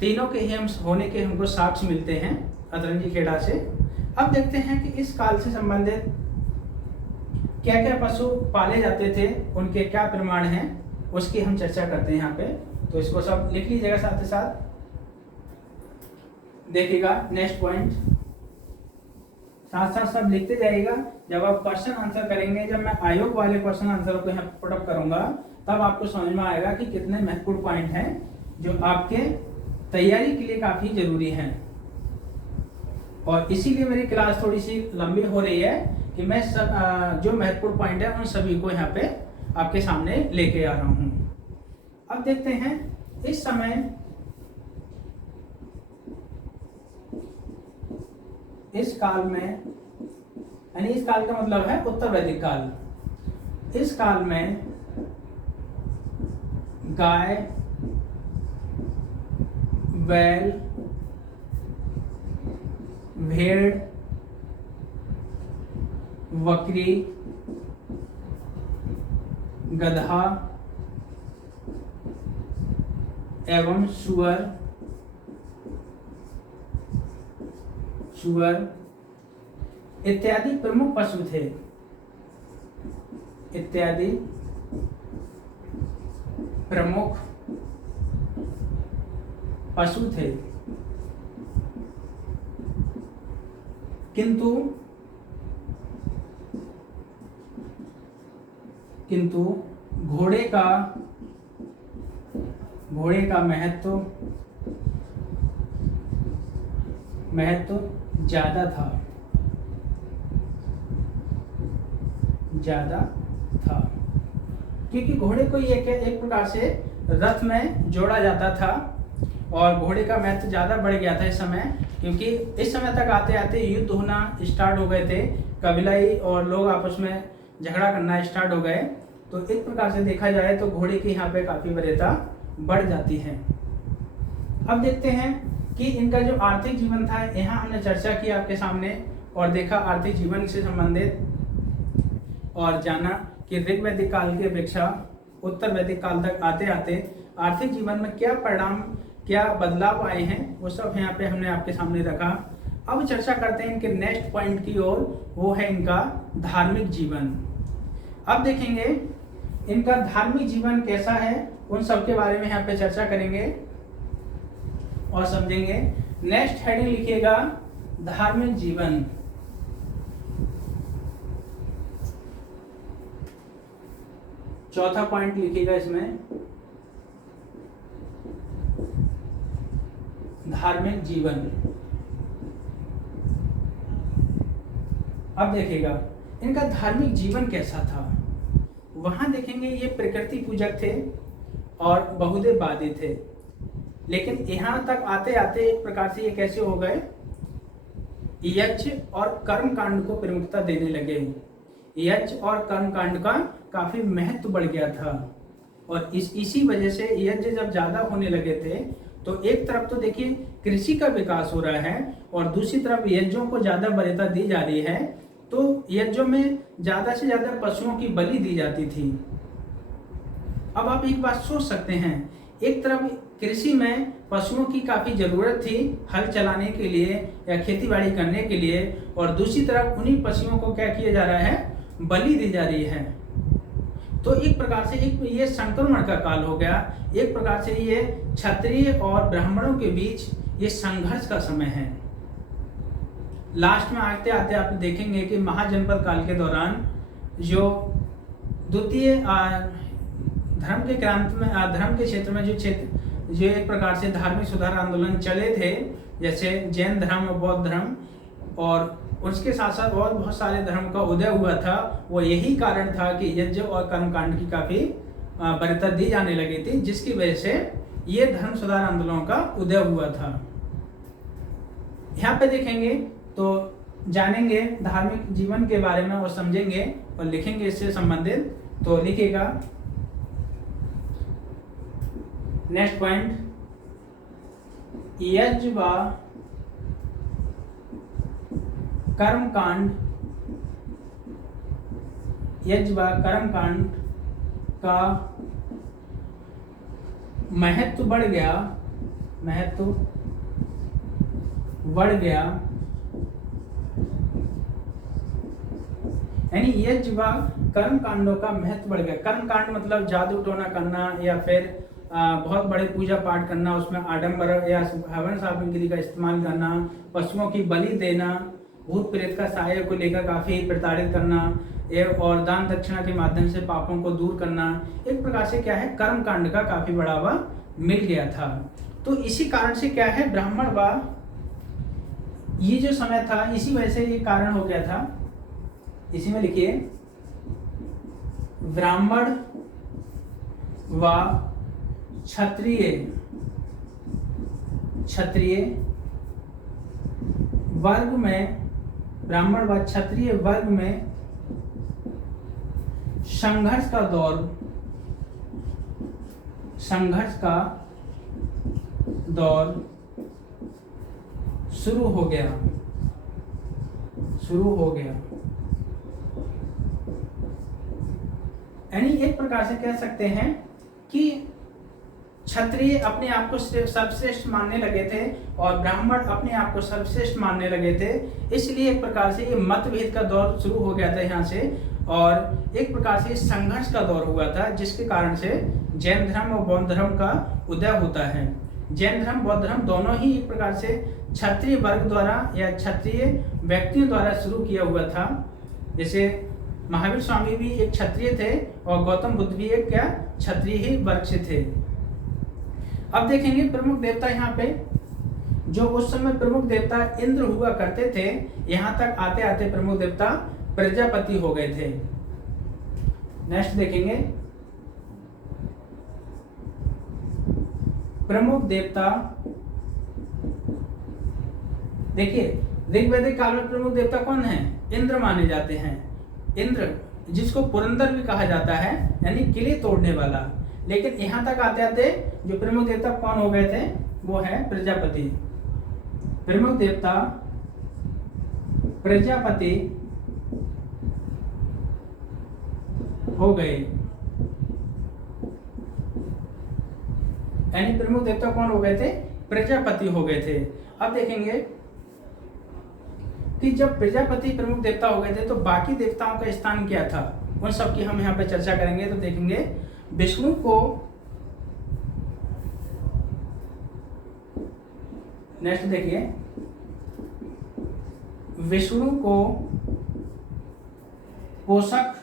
तीनों के ही होने के हमको साक्ष्य मिलते हैं अतरंजी खेड़ा से। अब देखते हैं कि इस काल से संबंधित क्या क्या पशु पाले जाते थे, उनके क्या प्रमाण हैं, उसकी हम चर्चा करते हैं यहाँ पे। तो इसको सब लिख लीजिएगा, साथ ही साथ देखिएगा नेक्स्ट पॉइंट, साथ साथ सब लिखते जाइएगा। जब आप क्वेश्चन आंसर करेंगे, जब मैं आयोग वाले क्वेश्चन आंसर को यहाँ पुटअप करूंगा, तब आपको समझ में आएगा कि कितने महत्वपूर्ण पॉइंट हैं जो आपके तैयारी के लिए काफी जरूरी हैं। और इसीलिए मेरी क्लास थोड़ी सी लंबी हो रही है कि मैं जो महत्वपूर्ण पॉइंट है उन सभी को यहाँ पे आपके सामने लेके आ रहा हूँ। अब देखते हैं इस समय इस काल में, यानी इस काल का मतलब है उत्तर वैदिक काल। इस काल में गाय, बैल, भेड़, बकरी, गधा एवं सुअर इत्यादि प्रमुख पशु थे। इत्यादि प्रमुख पशु थे, किंतु घोड़े का महत्व ज्यादा था, क्योंकि घोड़े को एक प्रकार से रथ में जोड़ा जाता था, और घोड़े का महत्व ज्यादा बढ़ गया था इस समय, क्योंकि इस समय तक आते आते युद्ध होना स्टार्ट हो गए थे, कबीलाई और लोग आपस में झगड़ा करना स्टार्ट हो गए। तो एक प्रकार से देखा जाए तो घोड़े की यहाँ पे काफी वरीयता बढ़ जाती है। अब देखते हैं कि इनका जो आर्थिक जीवन था, यहाँ हमने चर्चा की आपके सामने और देखा आर्थिक जीवन से संबंधित, और जाना कि ऋग वैदिक काल की अपेक्षा उत्तर वैदिक काल तक आते आते आर्थिक जीवन में क्या परिणाम, क्या बदलाव आए हैं, वो सब यहाँ पे हमने आपके सामने रखा। अब चर्चा करते हैं इनके नेक्स्ट पॉइंट की ओर, वो है इनका धार्मिक जीवन। अब देखेंगे इनका धार्मिक जीवन कैसा है, उन सब के बारे में यहाँ पे चर्चा करेंगे और समझेंगे। नेक्स्ट हेडिंग लिखिएगा धार्मिक जीवन। चौथा पॉइंट लिखिएगा इसमें धार्मिक जीवन। अब देखिएगा इनका धार्मिक जीवन कैसा था। वहां देखेंगे ये प्रकृति पूजक थे, और बहुदेववादी थे। लेकिन यहाँ तक आते आते एक प्रकार से ये कैसे हो गए, यज्ञ और कर्म कांड को प्रमुखता देने लगे। यज्ञ और कर्म कांड का काफी महत्व बढ़ गया था और इसी वजह से यज्ञ जब ज्यादा होने लगे थे तो एक तरफ तो देखिए कृषि का विकास हो रहा है और दूसरी तरफ यज्ञों को ज्यादा वरीयता दी जा रही है, तो यज्ञों में ज्यादा से ज्यादा पशुओं की बलि दी जाती थी। अब आप एक बात सोच सकते हैं, एक तरफ कृषि में पशुओं की काफी जरूरत थी हल चलाने के लिए या खेती बाड़ी करने के लिए, और दूसरी तरफ उन्हीं पशुओं को क्या किया जा रहा है, बलि दी जा रही है। तो एक प्रकार से एक ये संक्रमण का काल हो गया, एक प्रकार से ये क्षत्रिय और ब्राह्मणों के बीच ये संघर्ष का समय है। लास्ट में आते आते आप देखेंगे कि महाजनपद काल के दौरान जो द्वितीय धर्म के क्रांति में धर्म के क्षेत्र में जो एक प्रकार से धार्मिक सुधार आंदोलन चले थे, जैसे जैन धर्म और बौद्ध धर्म, और उसके साथ साथ और बहुत सारे धर्म का उदय हुआ था, वो यही कारण था कि यज्ञ और कर्मकांड की काफी वरीयता दी जाने लगी थी, जिसकी वजह से ये धर्म सुधार आंदोलनों का उदय हुआ था। यहाँ पे देखेंगे तो जानेंगे धार्मिक जीवन के बारे में और समझेंगे और लिखेंगे इससे संबंधित। तो लिखिएगा नेक्स्ट पॉइंट, यज्ञ व कर्मकांड, यज्ञ व कर्मकांड का महत्व बढ़ गया, महत्व बढ़ गया, यानी यज्ञ व कर्म कांडों का महत्व बढ़ गया। कर्म कांड मतलब जादू टोना करना या फिर बहुत बड़े पूजा पाठ करना, उसमें आडंबर या हवन सामग्री का इस्तेमाल करना, पशुओं की बलि देना, भूत प्रेत का सहाय को लेकर काफी प्रताड़ित करना और दान दक्षिणा के माध्यम से पापों को दूर करना, एक प्रकार से क्या है, कर्म कांड का काफी बढ़ावा मिल गया था। तो इसी कारण से क्या है, ब्राह्मण व ये जो समय था इसी वजह से ये कारण हो गया था। इसी में लिखिए ब्राह्मण व क्षत्रिय वर्ग में, ब्राह्मण व क्षत्रिय वर्ग में संघर्ष का दौर शुरू हो गया। यानी एक प्रकार से कह सकते हैं कि क्षत्रिय अपने आप को सर्वश्रेष्ठ मानने लगे थे और ब्राह्मण अपने आप को सर्वश्रेष्ठ मानने लगे थे, इसलिए एक प्रकार से ये मतभेद का दौर शुरू हो गया था यहाँ से, और एक प्रकार से संघर्ष का दौर हुआ था, जिसके कारण से जैन धर्म और बौद्ध धर्म का उदय होता है। जैन धर्म बौद्ध धर्म दोनों ही एक प्रकार से क्षत्रिय वर्ग द्वारा या क्षत्रिय व्यक्तियों द्वारा शुरू किया हुआ था। जैसे महावीर स्वामी भी एक क्षत्रिय थे और गौतम बुद्ध भी एक क्या क्षत्रिय ही वर्ग से थे। अब देखेंगे प्रमुख देवता यहाँ पे, जो उस समय प्रमुख देवता इंद्र हुआ करते थे, यहाँ तक आते आते प्रमुख देवता प्रजापति हो गए थे। नेक्स्ट देखेंगे प्रमुख देवता, देखिए ऋग्वैदिक काल में प्रमुख देवता कौन है, इंद्र माने जाते हैं। इंद्र जिसको पुरंदर भी कहा जाता है, यानी किले तोड़ने वाला। लेकिन यहाँ तक आते आते जो प्रमुख देवता कौन हो गए थे, वो है प्रजापति। प्रमुख देवता प्रजापति हो गए, यानी प्रमुख देवता कौन हो गए थे, प्रजापति हो गए थे। अब देखेंगे कि जब प्रजापति प्रमुख देवता हो गए थे तो बाकी देवताओं का स्थान क्या था, उन सब की हम यहाँ पे चर्चा करेंगे। तो देखेंगे विष्णु को, नेक्स्ट देखिए विष्णु को पोषक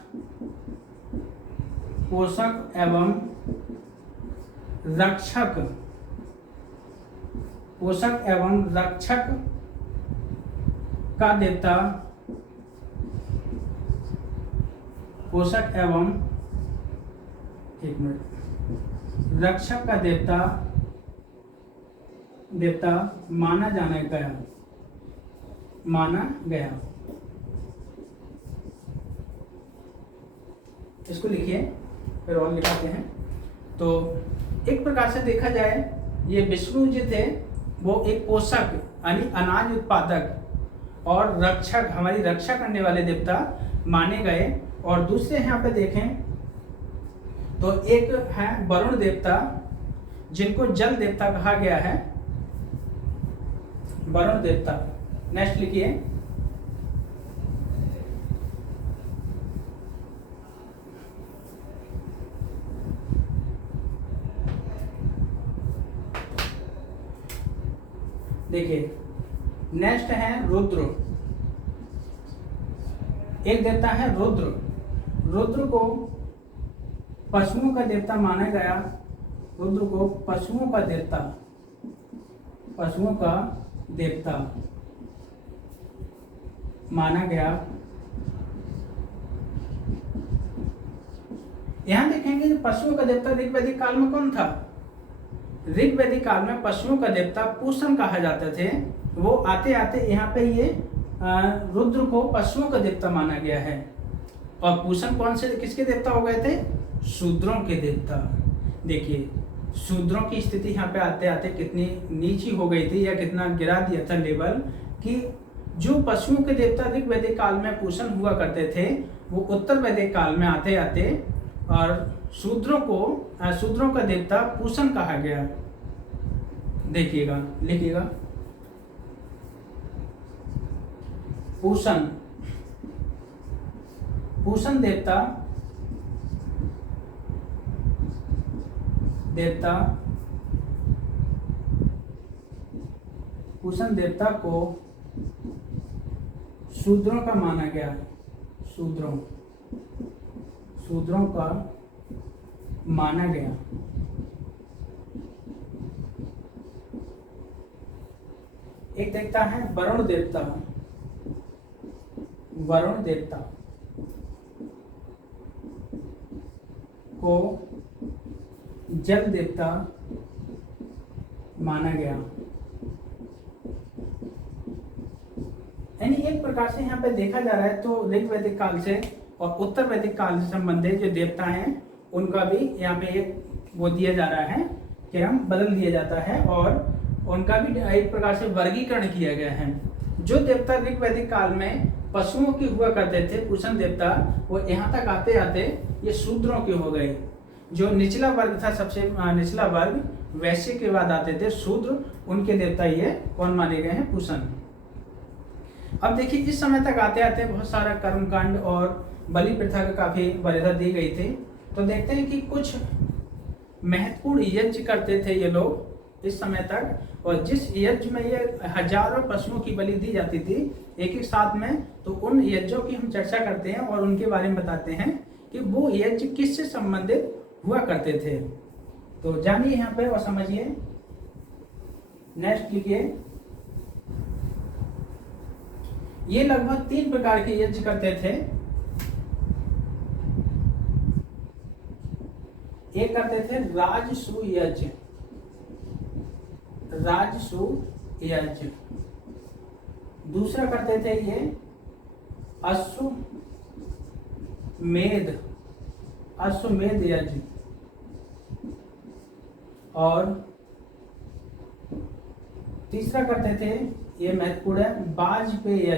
एवं रक्षक का देवता, पोषक एवं, एक मिनट रक्षक का देवता माना गया। इसको लिखिए, फिर और लिखाते हैं। तो एक प्रकार से देखा जाए, ये विष्णु जो थे वो एक पोषक यानी अनाज उत्पादक और रक्षक, हमारी रक्षा करने वाले देवता माने गए। और दूसरे यहाँ पे देखें तो एक है वरुण देवता, जिनको जल देवता कहा गया है, वरुण देवता। नेक्स्ट लिखिए, देखिए नेक्स्ट है रुद्र। एक देवता है रुद्र। रुद्र को पशुओं का देवता माना गया। रुद्र को पशुओं का देवता माना गया। यहां देखेंगे कि पशुओं का देवता ऋग्वैदिक काल में कौन था? ऋग्वैदिक काल में पशुओं का देवता पूषण कहा जाते थे। वो आते आते यहाँ पे ये रुद्र को पशुओं का देवता माना गया है। और पूषण कौन से किसके देवता हो गए थे? शूद्रों के देवता। देखिए शूद्रों की स्थिति यहाँ पे आते आते कितनी नीची हो गई थी, या कितना गिरा दिया था लेवल, कि जो पशुओं के देवता ऋग्वैदिक काल में पूषण हुआ करते थे, वो उत्तर वैदिक काल में आते आते और शूद्रों का देवता पूषण कहा गया। देखिएगा, लिखिएगा, पूषण देवता पूषण देवता को शूद्रों का माना गया। शूद्रों का माना गया। एक देवता है वरुण देवता। वरुण देवता को जल देवता माना गया। यानी एक प्रकार से यहाँ पे देखा जा रहा है तो ऋग्वैदिक काल से और उत्तर वैदिक काल से संबंधित जो देवता हैं उनका भी यहाँ पे एक वो दिया जा रहा है, क्रम बदल दिया जाता है और उनका भी एक प्रकार से वर्गीकरण किया गया है। जो देवता ऋग्वैदिक काल में पशुओं की हुआ करते थे, पूषण देवता, वो यहाँ तक आते आते ये शूद्रों के हो गए। जो निचला वर्ग था, सबसे निचला वर्ग, वैश्य के बाद आते थे शूद्र, उनके देवता ये कौन माने गए हैं? पूषण। अब देखिए इस समय तक आते आते बहुत सारा कर्मकांड और बलि प्रथा का काफी वरीयता दी गई थी। तो देखते हैं कि कुछ महत्वपूर्ण यज्ञ करते थे ये लोग इस समय तक, और जिस यज्ञ में ये हजारों पशुओं की बलि दी जाती थी एक एक साथ में, तो उन यज्ञों की हम चर्चा करते हैं और उनके बारे में बताते हैं कि वो यज्ञ किससे संबंधित हुआ करते थे। तो जानिए यहाँ पे और समझिए। नेक्स्ट लिखिए, ये लगभग 3 प्रकार के यज्ञ करते थे। एक करते थे राजसूय यज्ञ। राजसूय। दूसरा करते थे ये अश्वमेध यज्ञ। और तीसरा करते थे, ये महत्वपूर्ण है, वाजपेय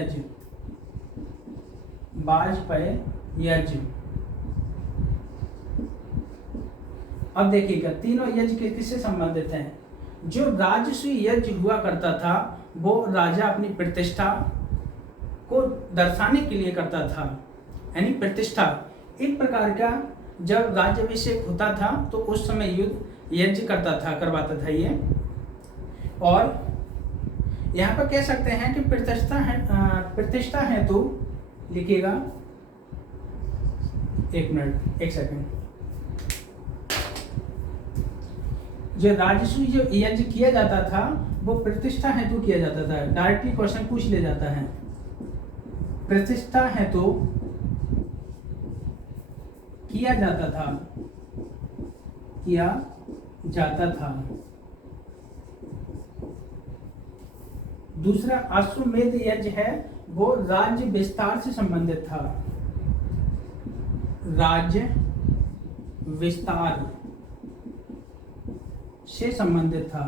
यज्ञ। अब देखिएगा तीनों यज्ञ किससे संबंधित हैं। जो राजसूय यज्ञ हुआ करता था वो राजा अपनी प्रतिष्ठा को दर्शाने के लिए करता था, यानी प्रतिष्ठा। एक प्रकार का जब राज्याभिषेक होता था तो उस समय युद्ध यज्ञ करवाता था ये। और यहाँ पर कह सकते हैं कि प्रतिष्ठा है तो लिखिएगा, एक सेकंड। जो राजसूय जो यज्ञ किया जाता था वो प्रतिष्ठा हेतु किया जाता था। डायरेक्टली क्वेश्चन पूछ लिया जाता है, प्रतिष्ठा हेतु किया जाता था। जाता था। दूसरा अश्वमेध यज्ञ है वो राज्य विस्तार से संबंधित था। राज्य विस्तार से संबंधित था।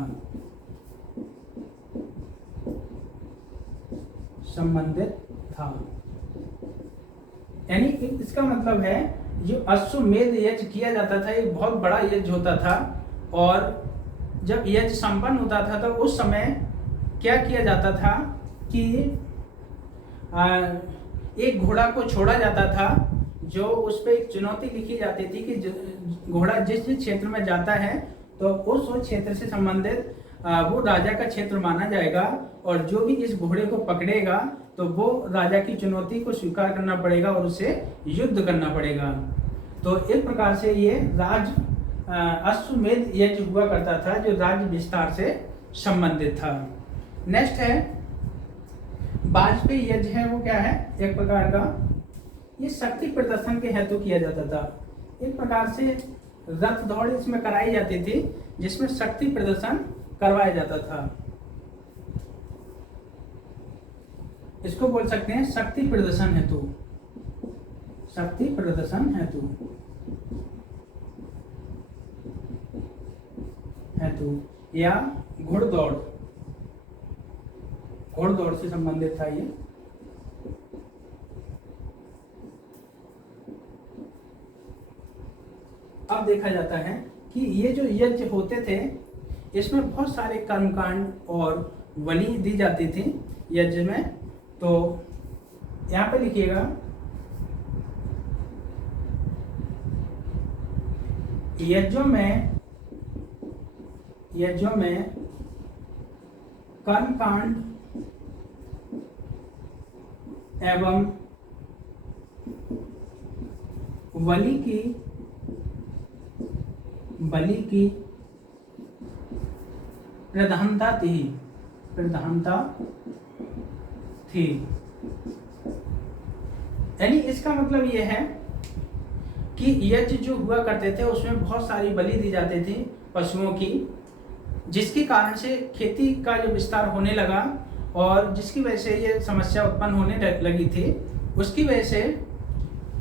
यानी इसका मतलब है जो अश्वमेध यज्ञ किया जाता था एक बहुत बड़ा यज्ञ होता था, और जब यज्ञ संपन्न होता था तो उस समय क्या किया जाता था कि एक घोड़ा को छोड़ा जाता था, जो उस पर एक चुनौती लिखी जाती थी कि घोड़ा जिस क्षेत्र में जाता है तो उस क्षेत्र से संबंधित वो राजा का क्षेत्र माना जाएगा, और जो भी इस घोड़े को पकड़ेगा तो वो राजा की चुनौती को स्वीकार करना पड़ेगा और उसे युद्ध करना पड़ेगा। तो एक प्रकार से ये अश्वमेध यज्ञ हुआ करता था जो राज्य विस्तार से संबंधित था। नेक्स्ट है वाजपेयी यज्ञ है, वो क्या है, एक प्रकार का ये शक्ति प्रदर्शन के हेतु किया जाता था। एक प्रकार से रथ दौड़ इसमें कराई जाती थी जिसमें शक्ति प्रदर्शन करवाया जाता था। इसको बोल सकते हैं शक्ति प्रदर्शन हेतु, शक्ति प्रदर्शन हेतु या घोड़दौड़ से संबंधित था ये। अब देखा जाता है कि ये जो यज्ञ होते थे इसमें बहुत सारे कर्मकांड और बलि दी जाती थी यज्ञ में। तो यहाँ पे लिखिएगा यज्ञों में कर्मकांड एवं बलि की प्रधानता थी। यानी इसका मतलब यह है कि यज्ञ जो हुआ करते थे उसमें बहुत सारी बलि दी जाती थी पशुओं की, जिसके कारण से खेती का जो विस्तार होने लगा और जिसकी वजह से ये समस्या उत्पन्न होने लगी थी। उसकी वजह से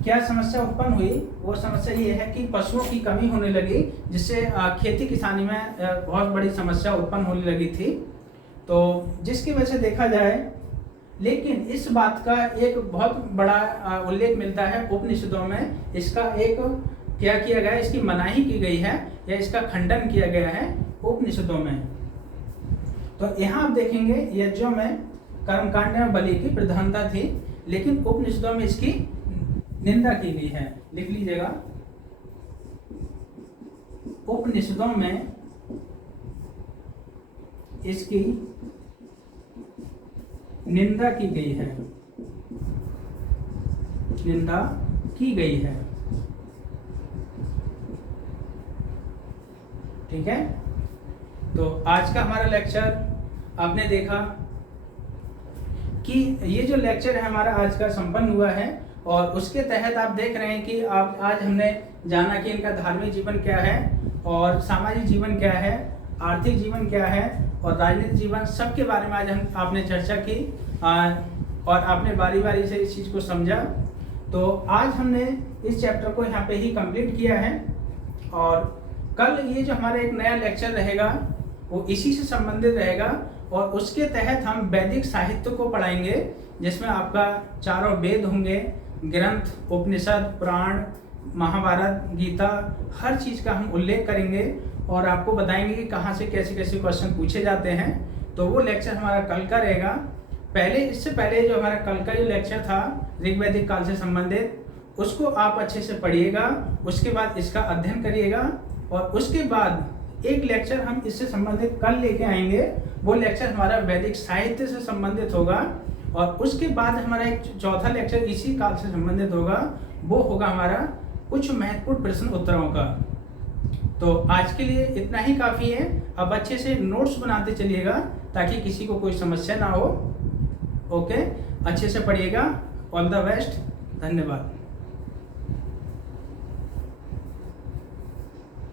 क्या समस्या उत्पन्न हुई, वो समस्या ये है कि पशुओं की कमी होने लगी, जिससे खेती किसानी में बहुत बड़ी समस्या उत्पन्न होने लगी थी। तो जिसकी वजह से देखा जाए, लेकिन इस बात का एक बहुत बड़ा उल्लेख मिलता है उपनिषदों में। इसका एक क्या किया गया है, इसकी मनाही की गई है या इसका खंडन किया गया है उपनिषदों में। तो यहाँ आप देखेंगे यज्ञों में कर्मकांड में बलि की प्रधानता थी, लेकिन उपनिषदों में इसकी निंदा की गई है। लिख लीजिएगा, उपनिषदों में इसकी निंदा की गई है, निंदा की गई है। ठीक है, तो आज का हमारा लेक्चर आपने देखा कि ये जो लेक्चर है हमारा आज का संपन्न हुआ है, और उसके तहत आप देख रहे हैं कि आज हमने जाना कि इनका धार्मिक जीवन क्या है और सामाजिक जीवन क्या है, आर्थिक जीवन क्या है और राजनीतिक जीवन, सबके बारे में आज आपने चर्चा की और आपने बारी बारी से इस चीज़ को समझा। तो आज हमने इस चैप्टर को यहाँ पे ही कंप्लीट किया है, और कल ये जो हमारा एक नया लेक्चर रहेगा वो इसी से संबंधित रहेगा, और उसके तहत हम वैदिक साहित्य को पढ़ाएंगे, जिसमें आपका चारों वेद होंगे, ग्रंथ, उपनिषद, पुराण, महाभारत, गीता, हर चीज़ का हम उल्लेख करेंगे और आपको बताएंगे कि कहाँ से कैसे कैसे क्वेश्चन पूछे जाते हैं। तो वो लेक्चर हमारा कल का रहेगा। इससे पहले जो हमारा कल का जो लेक्चर था ऋग्वैदिक काल से संबंधित, उसको आप अच्छे से पढ़िएगा, उसके बाद इसका अध्ययन करिएगा, और उसके बाद एक लेक्चर हम इससे संबंधित कल लेके आएंगे। वो लेक्चर हमारा वैदिक साहित्य से संबंधित होगा, और उसके बाद हमारा एक चौथा लेक्चर इसी काल से संबंधित होगा, वो होगा हमारा कुछ महत्वपूर्ण प्रश्न उत्तरों का। तो आज के लिए इतना ही काफ़ी है। अब अच्छे से नोट्स बनाते चलिएगा ताकि किसी को कोई समस्या ना हो। ओके, अच्छे से पढ़िएगा। ऑल द बेस्ट, धन्यवाद।